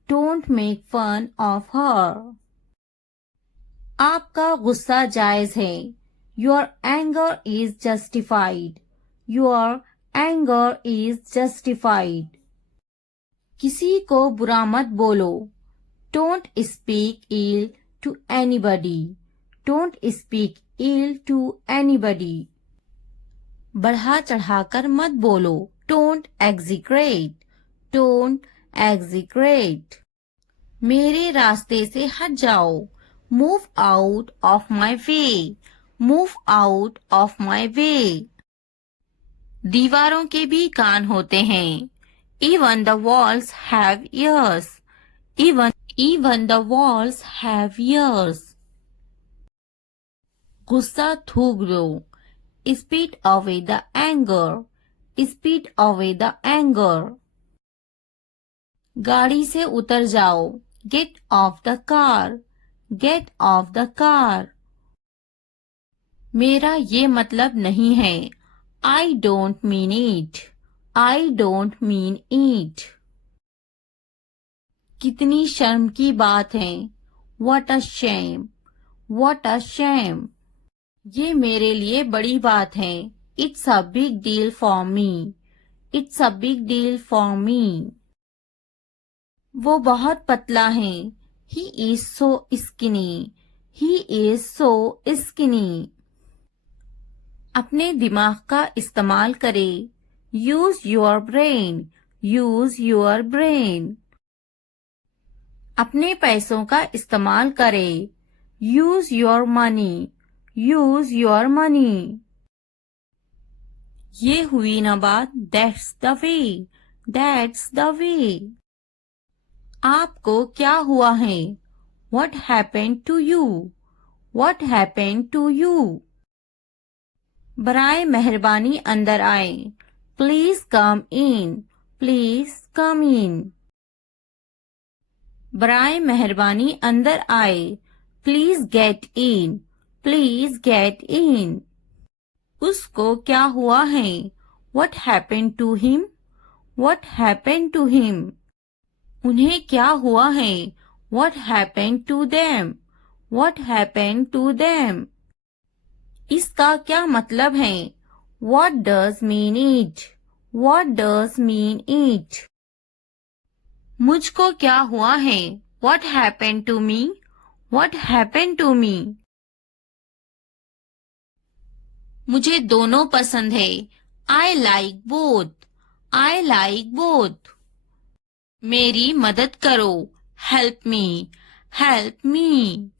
don't make fun of her। आपका गुस्सा जायज है, your anger is justified, your anger is justified। किसी को बुरा मत बोलो, don't speak ill to anybody, don't speak ill to anybody। बढ़ा चढ़ाकर मत बोलो, don't exaggerate, don't exaggerate। मेरे रास्ते से हट जाओ, move out of my way, move out of my way। दीवारों के भी कान होते हैं, even the walls have ears, even the walls have ears। गुस्सा थूक दो, spit away the anger, spit away the anger। गाड़ी से उतर जाओ, get off the car, get off the car। मेरा ये मतलब नहीं है, I don't mean it, I don't mean it। कितनी शर्म की बात है, what a shame, what a shame। ये मेरे लिए बड़ी बात है, it's a big deal for me, it's a big deal for me। वो बहुत पतला है, he is so skinny, he is so skinny। अपने दिमाग का इस्तेमाल करें, use your brain, use your brain। अपने पैसों का इस्तेमाल करें, use your money, use your money। ये हुई ना बात, that's the way, that's the way। आपको क्या हुआ है, what happened to you, what happened to you। बराए मेहरबानी अंदर आए, please come in, please come इन। बराए मेहरबानी अंदर आए, please get in, please get in. उसको क्या हुआ है, what happened to him, what happened to him। उन्हें क्या हुआ है, what happened to them, what happened to them। इसका क्या मतलब है, what does mean it, what does mean it। मुझको क्या हुआ है, what happened to me, what happened to me। मुझे दोनों पसंद है, I like both, I like both। मेरी मदद करो, help me, help me।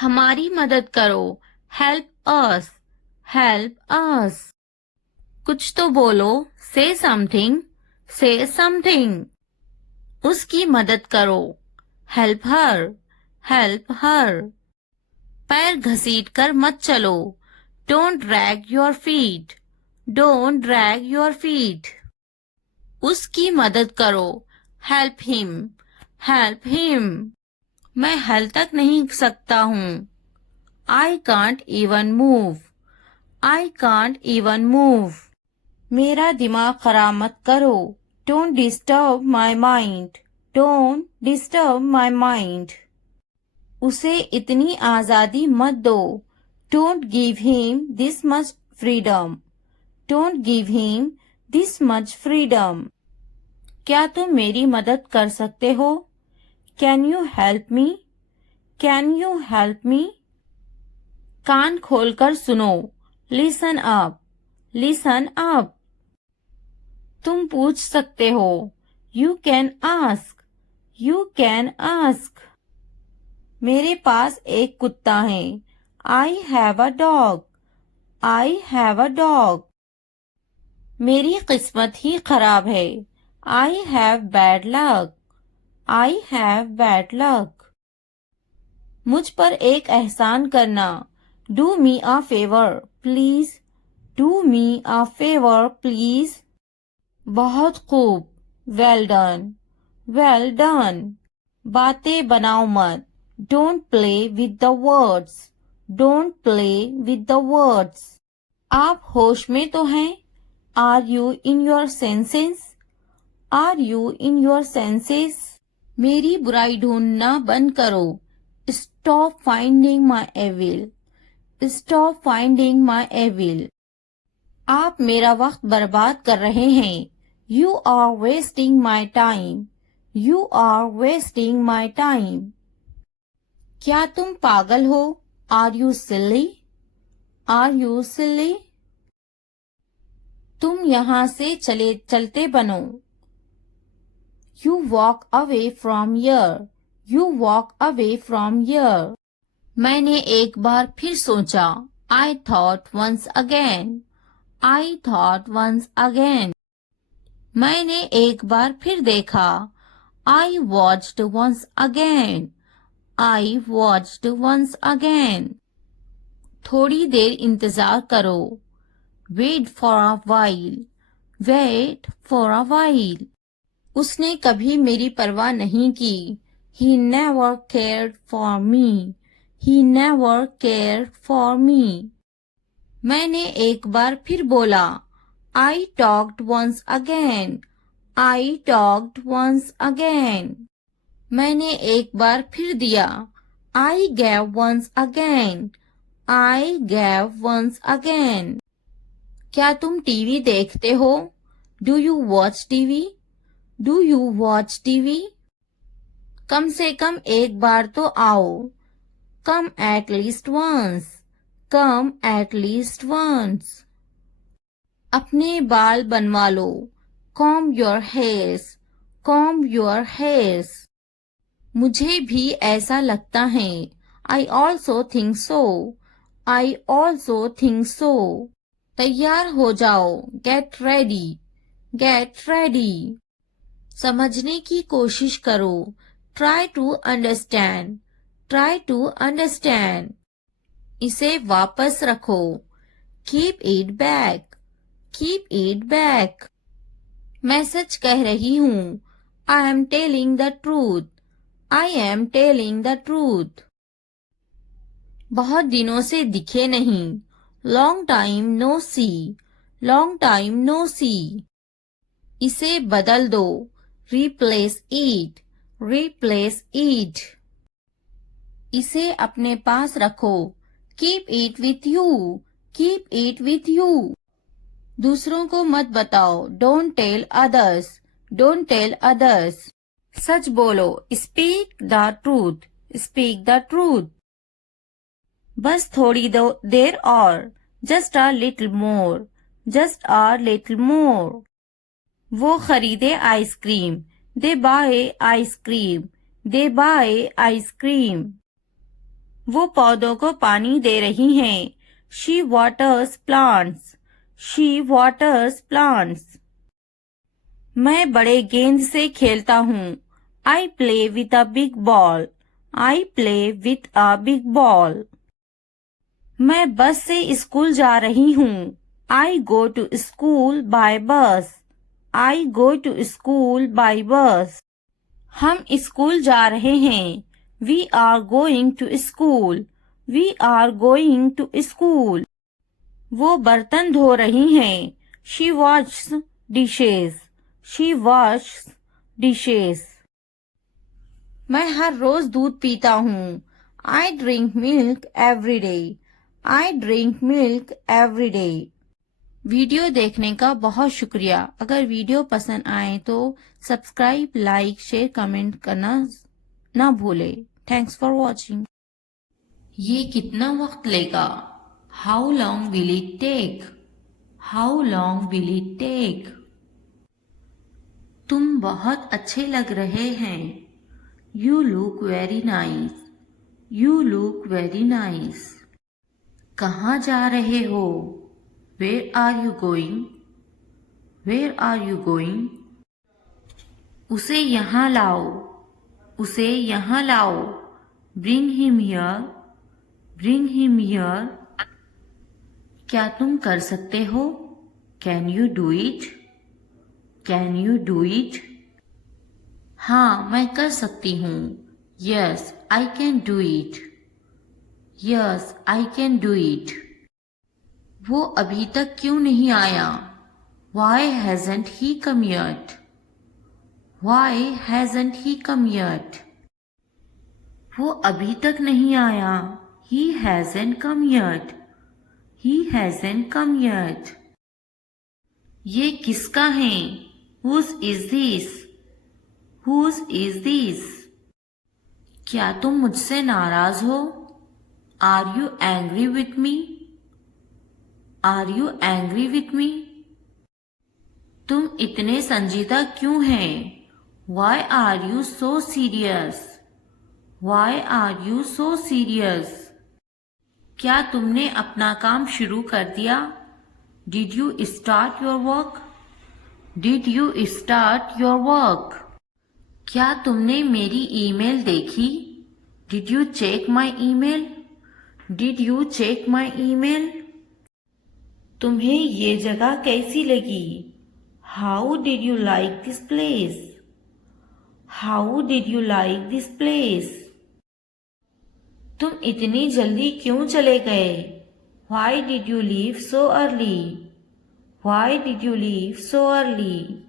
हमारी मदद करो, help us, help us। कुछ तो बोलो, say something, say something। उसकी मदद करो, हेल्प हर, हेल्प हर। पैर घसीट कर मत चलो, don't drag your feet, don't drag your feet. उसकी मदद करो, हेल्प हिम, हेल्प हिम। मैं हल तक नहीं सकता हूँ, I can't even move, I can't even move. मेरा दिमाग खराब मत करो, don't disturb my mind, don't disturb my mind. उसे इतनी आजादी मत दो, don't give him this much freedom, don't give him this much freedom. क्या तुम मेरी मदद कर सकते हो, can you help me, can you help me. कान खोलकर सुनो, लिसन अप, लिसन अप। तुम पूछ सकते हो, you can ask, you can ask. मेरे पास एक कुत्ता है, I have a dog, I have a dog. मेरी किस्मत ही खराब है, I have bad luck, I have bad luck. मुझ पर एक एहसान करना, do me a favour please, do me a favour please. बहुत खूब, वेल डन, वेल डन। बातें बनाओ मत, don't play with the words, don't play with the words. आप होश में तो हैं, are you in your senses, are you in your senses. मेरी बुराई ढूंढना बंद करो, stop finding my evil, stop finding my evil. आप मेरा वक्त बर्बाद कर रहे हैं, you are wasting my time, you are wasting my time. क्या तुम पागल हो, are you silly, are you silly. तुम यहाँ से चलते बनो, you walk away from here, you walk away from यर। मैंने एक बार फिर सोचा, I thought once again, I thought once again. मैंने एक बार फिर देखा, I watched once again, I watched once again. थोड़ी देर इंतजार करो, wait for a while, wait for a while. उसने कभी मेरी परवाह नहीं की, he never cared for me, he never cared for me. मैंने एक बार फिर बोला, I talked once again, I talked once again. मैंने एक बार फिर दिया, I gave once again, I gave once again. क्या तुम टीवी देखते हो, do you watch TV, do you watch TV. कम से कम एक बार तो आओ, come at least once, come at least once. अपने बाल बनवा लो, comb your hairs, comb your hairs. मुझे भी ऐसा लगता है, I also think so, I also think so. तैयार हो जाओ, गेट रेडी, गेट रेडी। समझने की कोशिश करो, try to understand, try to understand. इसे वापस रखो, keep it back, keep it back. मैं सच कह रही हूँ, I am telling the truth, I am telling the truth. बहुत दिनों से दिखे नहीं, long time no see, long time no see. इसे बदल दो, रिप्लेस इट, रिप्लेस इट। इसे अपने पास रखो, keep it with you, keep it with you. दूसरों को मत बताओ, don't tell others, don't tell others. सच बोलो, speak the truth, speak the truth. बस थोड़ी देर और, just a little more, just a little more. वो खरीदे ice cream, they buy ice cream, they buy ice cream. वो पौधों को पानी दे रही हैं, she waters plants, she waters plants. मैं बड़े गेंद से खेलता हूँ, I play with a big ball. I play with a big ball. मैं बस से स्कूल जा रही हूँ. I go to school by bus. I go to school by bus. हम स्कूल जा रहे हैं. We are going to school. We are going to school. वो बर्तन धो रही हैं. She washes dishes. She washes dishes. मैं हर रोज दूध पीता हूँ. I drink milk every day. I drink milk every day. Video देखने का बहुत शुक्रिया. अगर वीडियो पसंद आए तो सब्सक्राइब, लाइक, शेयर, कमेंट करना ना भूले. Thanks for watching. ये कितना वक्त लेगा? How long will it take? How long will it take? तुम बहुत अच्छे लग रहे हैं. You look very nice. You look very nice. कहाँ जा रहे हो? Where are you going? Where are you going? उसे यहाँ लाओ. उसे यहाँ लाओ. Bring him here. Bring him here. क्या तुम कर सकते हो? Can you do it? Can you do it? हाँ, मैं कर सकती हूँ. Yes, I can do it. Yes, I can do it. वो अभी तक क्यों नहीं आया? Why hasn't he come yet? Why hasn't he come yet? वो अभी तक नहीं आया. He hasn't come yet. He hasn't come yet. ये किसका है? Whose is this? Whose is this? क्या तुम मुझसे नाराज हो? Are you angry with me? Are you angry with me? तुम इतने संजीदा क्यों हैं? Why are you so serious? Why are you so serious? क्या तुमने अपना काम शुरू कर दिया? Did you start your work? Did you start your work? क्या तुमने मेरी ईमेल देखी? Did you check my email? Did you check my email? तुम्हें ये जगह कैसी लगी? How did you like this place? How did you like this place? तुम इतनी जल्दी क्यों चले गए? Why did you leave so early? Why did you leave so early?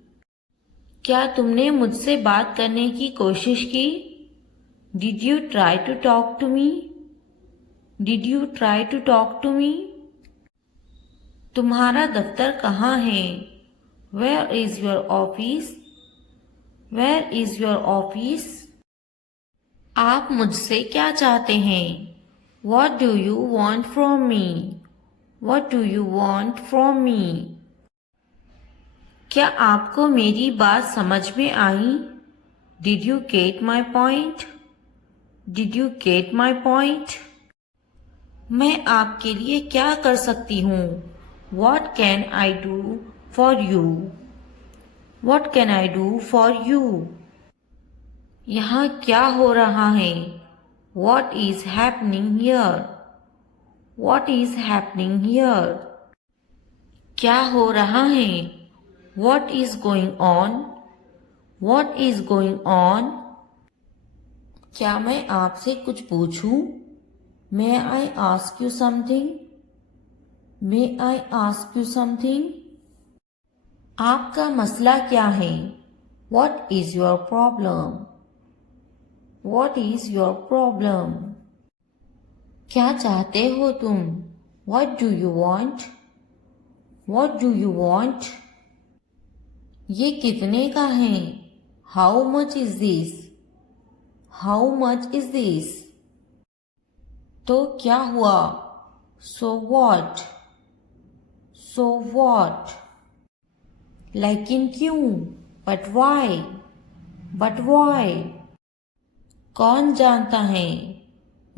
क्या तुमने मुझसे बात करने की कोशिश की? Did you try to talk to me? Did you try to talk to me? तुम्हारा दफ्तर कहाँ है? Where is your office? Where is your office? आप मुझसे क्या चाहते हैं? What do you want from me? What do you want from me? क्या आपको मेरी बात समझ में आई? Did you get my point? Did you get my point? मैं आपके लिए क्या कर सकती हूँ? What can I do for you? What can I do for you? यहाँ क्या हो रहा है? What is happening here? What is happening here? क्या हो रहा है? What is going on? What is going on? क्या मैं आपसे कुछ पूछूं? May I ask you something? May I ask you something? आपका मसला क्या है? What is your problem? What is your problem? क्या चाहते हो तुम? What do you want? What do you want? ये कितने का है? How much is this? How much is this? तो क्या हुआ? So what? So what? लेकिन क्यों? But why? But why? कौन जानता है?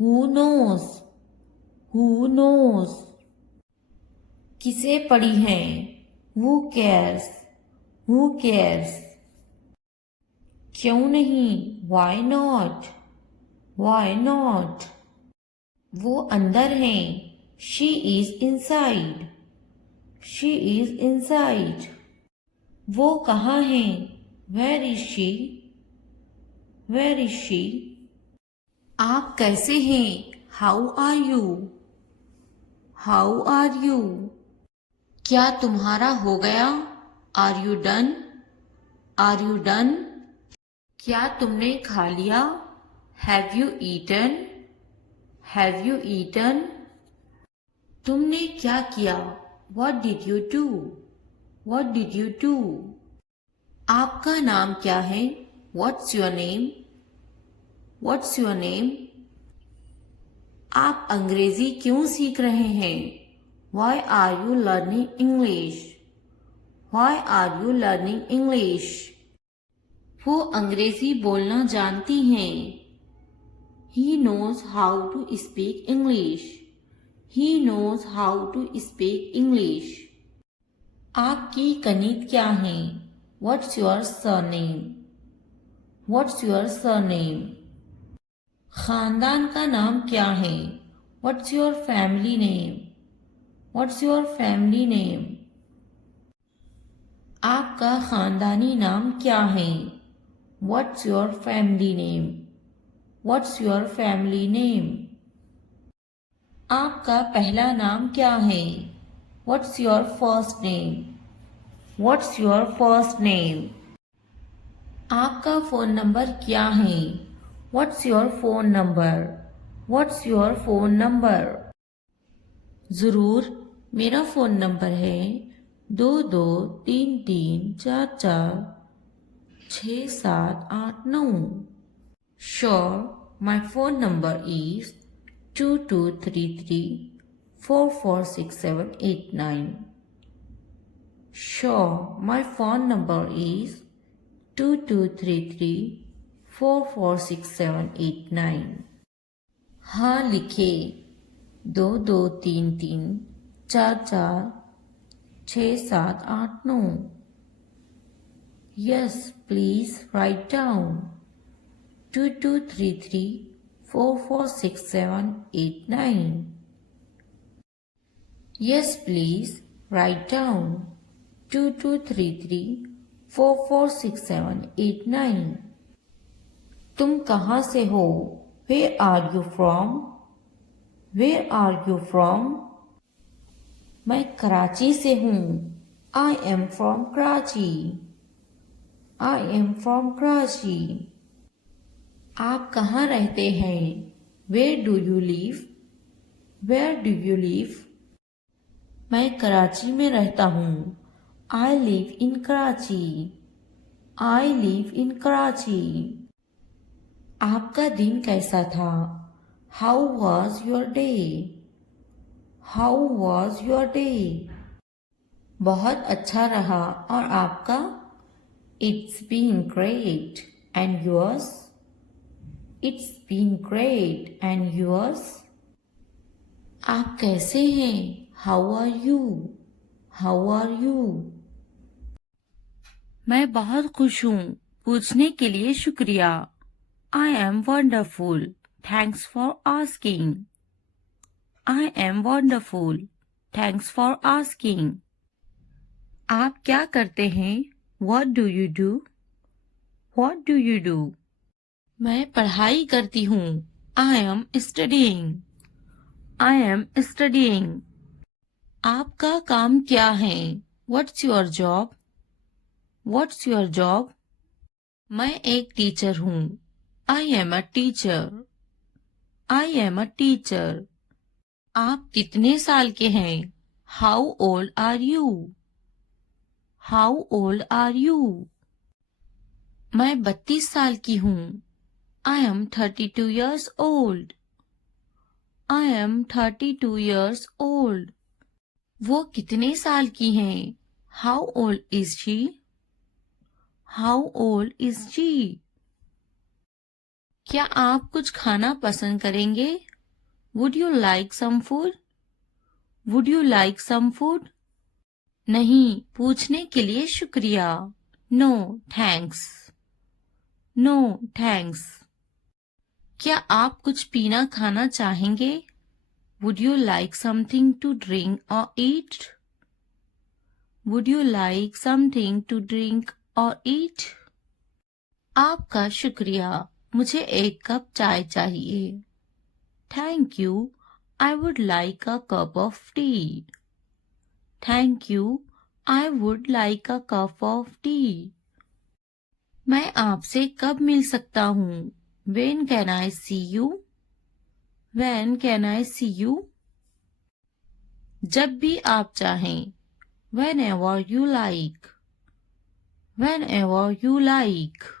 Who knows? Who knows? किसे पड़ी है? Who cares? Who cares? क्यों नहीं? Why not? Why not? वो अंदर हैं। She is inside. She is inside. वो कहाँ हैं? Where is she? Where is she? आप कैसे हैं? How are you? How are you? क्या तुम्हारा हो गया? Are you done? Are you done? क्या तुमने खा लिया? Have you eaten? Have you eaten? तुमने क्या किया? What did you do? What did you do? आपका नाम क्या है? What's your name? What's your name? आप अंग्रेजी क्यों सीख रहे हैं? Why are you learning English? Why are you learning English? वो अंग्रेजी बोलना जानती हैं। He knows how to speak English. He knows how to speak English. आपकी कनीत क्या है? What's your surname? What's your surname? खानदान का नाम क्या है? What's your family name? What's your family name? आपका खानदानी नाम क्या है? What's your family name? What's your family name? आपका पहला नाम क्या है? What's your first name? What's your first name? आपका फ़ोन नंबर क्या है? What's your phone number? What's your phone number? ज़रूर, मेरा फ़ोन नंबर है 2233446789। Sure, my phone number is 2233446789. Sure, my phone number is 2233446789. हाँ लिखे 2233446789. Yes, please write down 2233446789. Yes, please write down 2233446789. तुम कहाँ से हो? Where are you from? Where are you from? मैं कराची से हूँ। I am from Karachi. I am from Karachi. आप कहाँ रहते हैं? Where do you live? Where do you live? मैं कराची में रहता हूँ। I live in Karachi. I live in Karachi. आपका दिन कैसा था? How was your day? How was your day? बहुत अच्छा रहा और आपका? It's been great. And yours? It's been great. And yours? आप कैसे हैं? How are you? How are you? मैं बहुत खुश हूँ। पूछने के लिए शुक्रिया। I am wonderful. Thanks for asking. I am wonderful. Thanks for asking. आप क्या करते हैं? What do you do? What do you do? मैं पढ़ाई करती हूँ। I am studying. I am studying. आपका काम क्या है? What's your job? What's your job? मैं एक टीचर हूँ। I am a teacher. I am a teacher. आप कितने साल के हैं? How old are you? How old are you? मैं 32 साल की हूँ। I am 32 years old. I am 32 years old. वो कितने साल की हैं? How old is she? How old is she? क्या आप कुछ खाना पसंद करेंगे? Would you like some food? Would you like some food? नहीं, पूछने के लिए शुक्रिया। No, thanks. No thanks. क्या आप कुछ पीना खाना चाहेंगे? Would you like something to drink or eat? Would you like something to drink or eat? आपका शुक्रिया, मुझे एक कप चाय चाहिए। Thank you, I would like a cup of tea. Thank you, I would like a cup of tea. मैं आपसे कब मिल सकता हूँ? When can I see you? When can I see you? जब भी आप चाहें। Whenever you like. Whenever you like.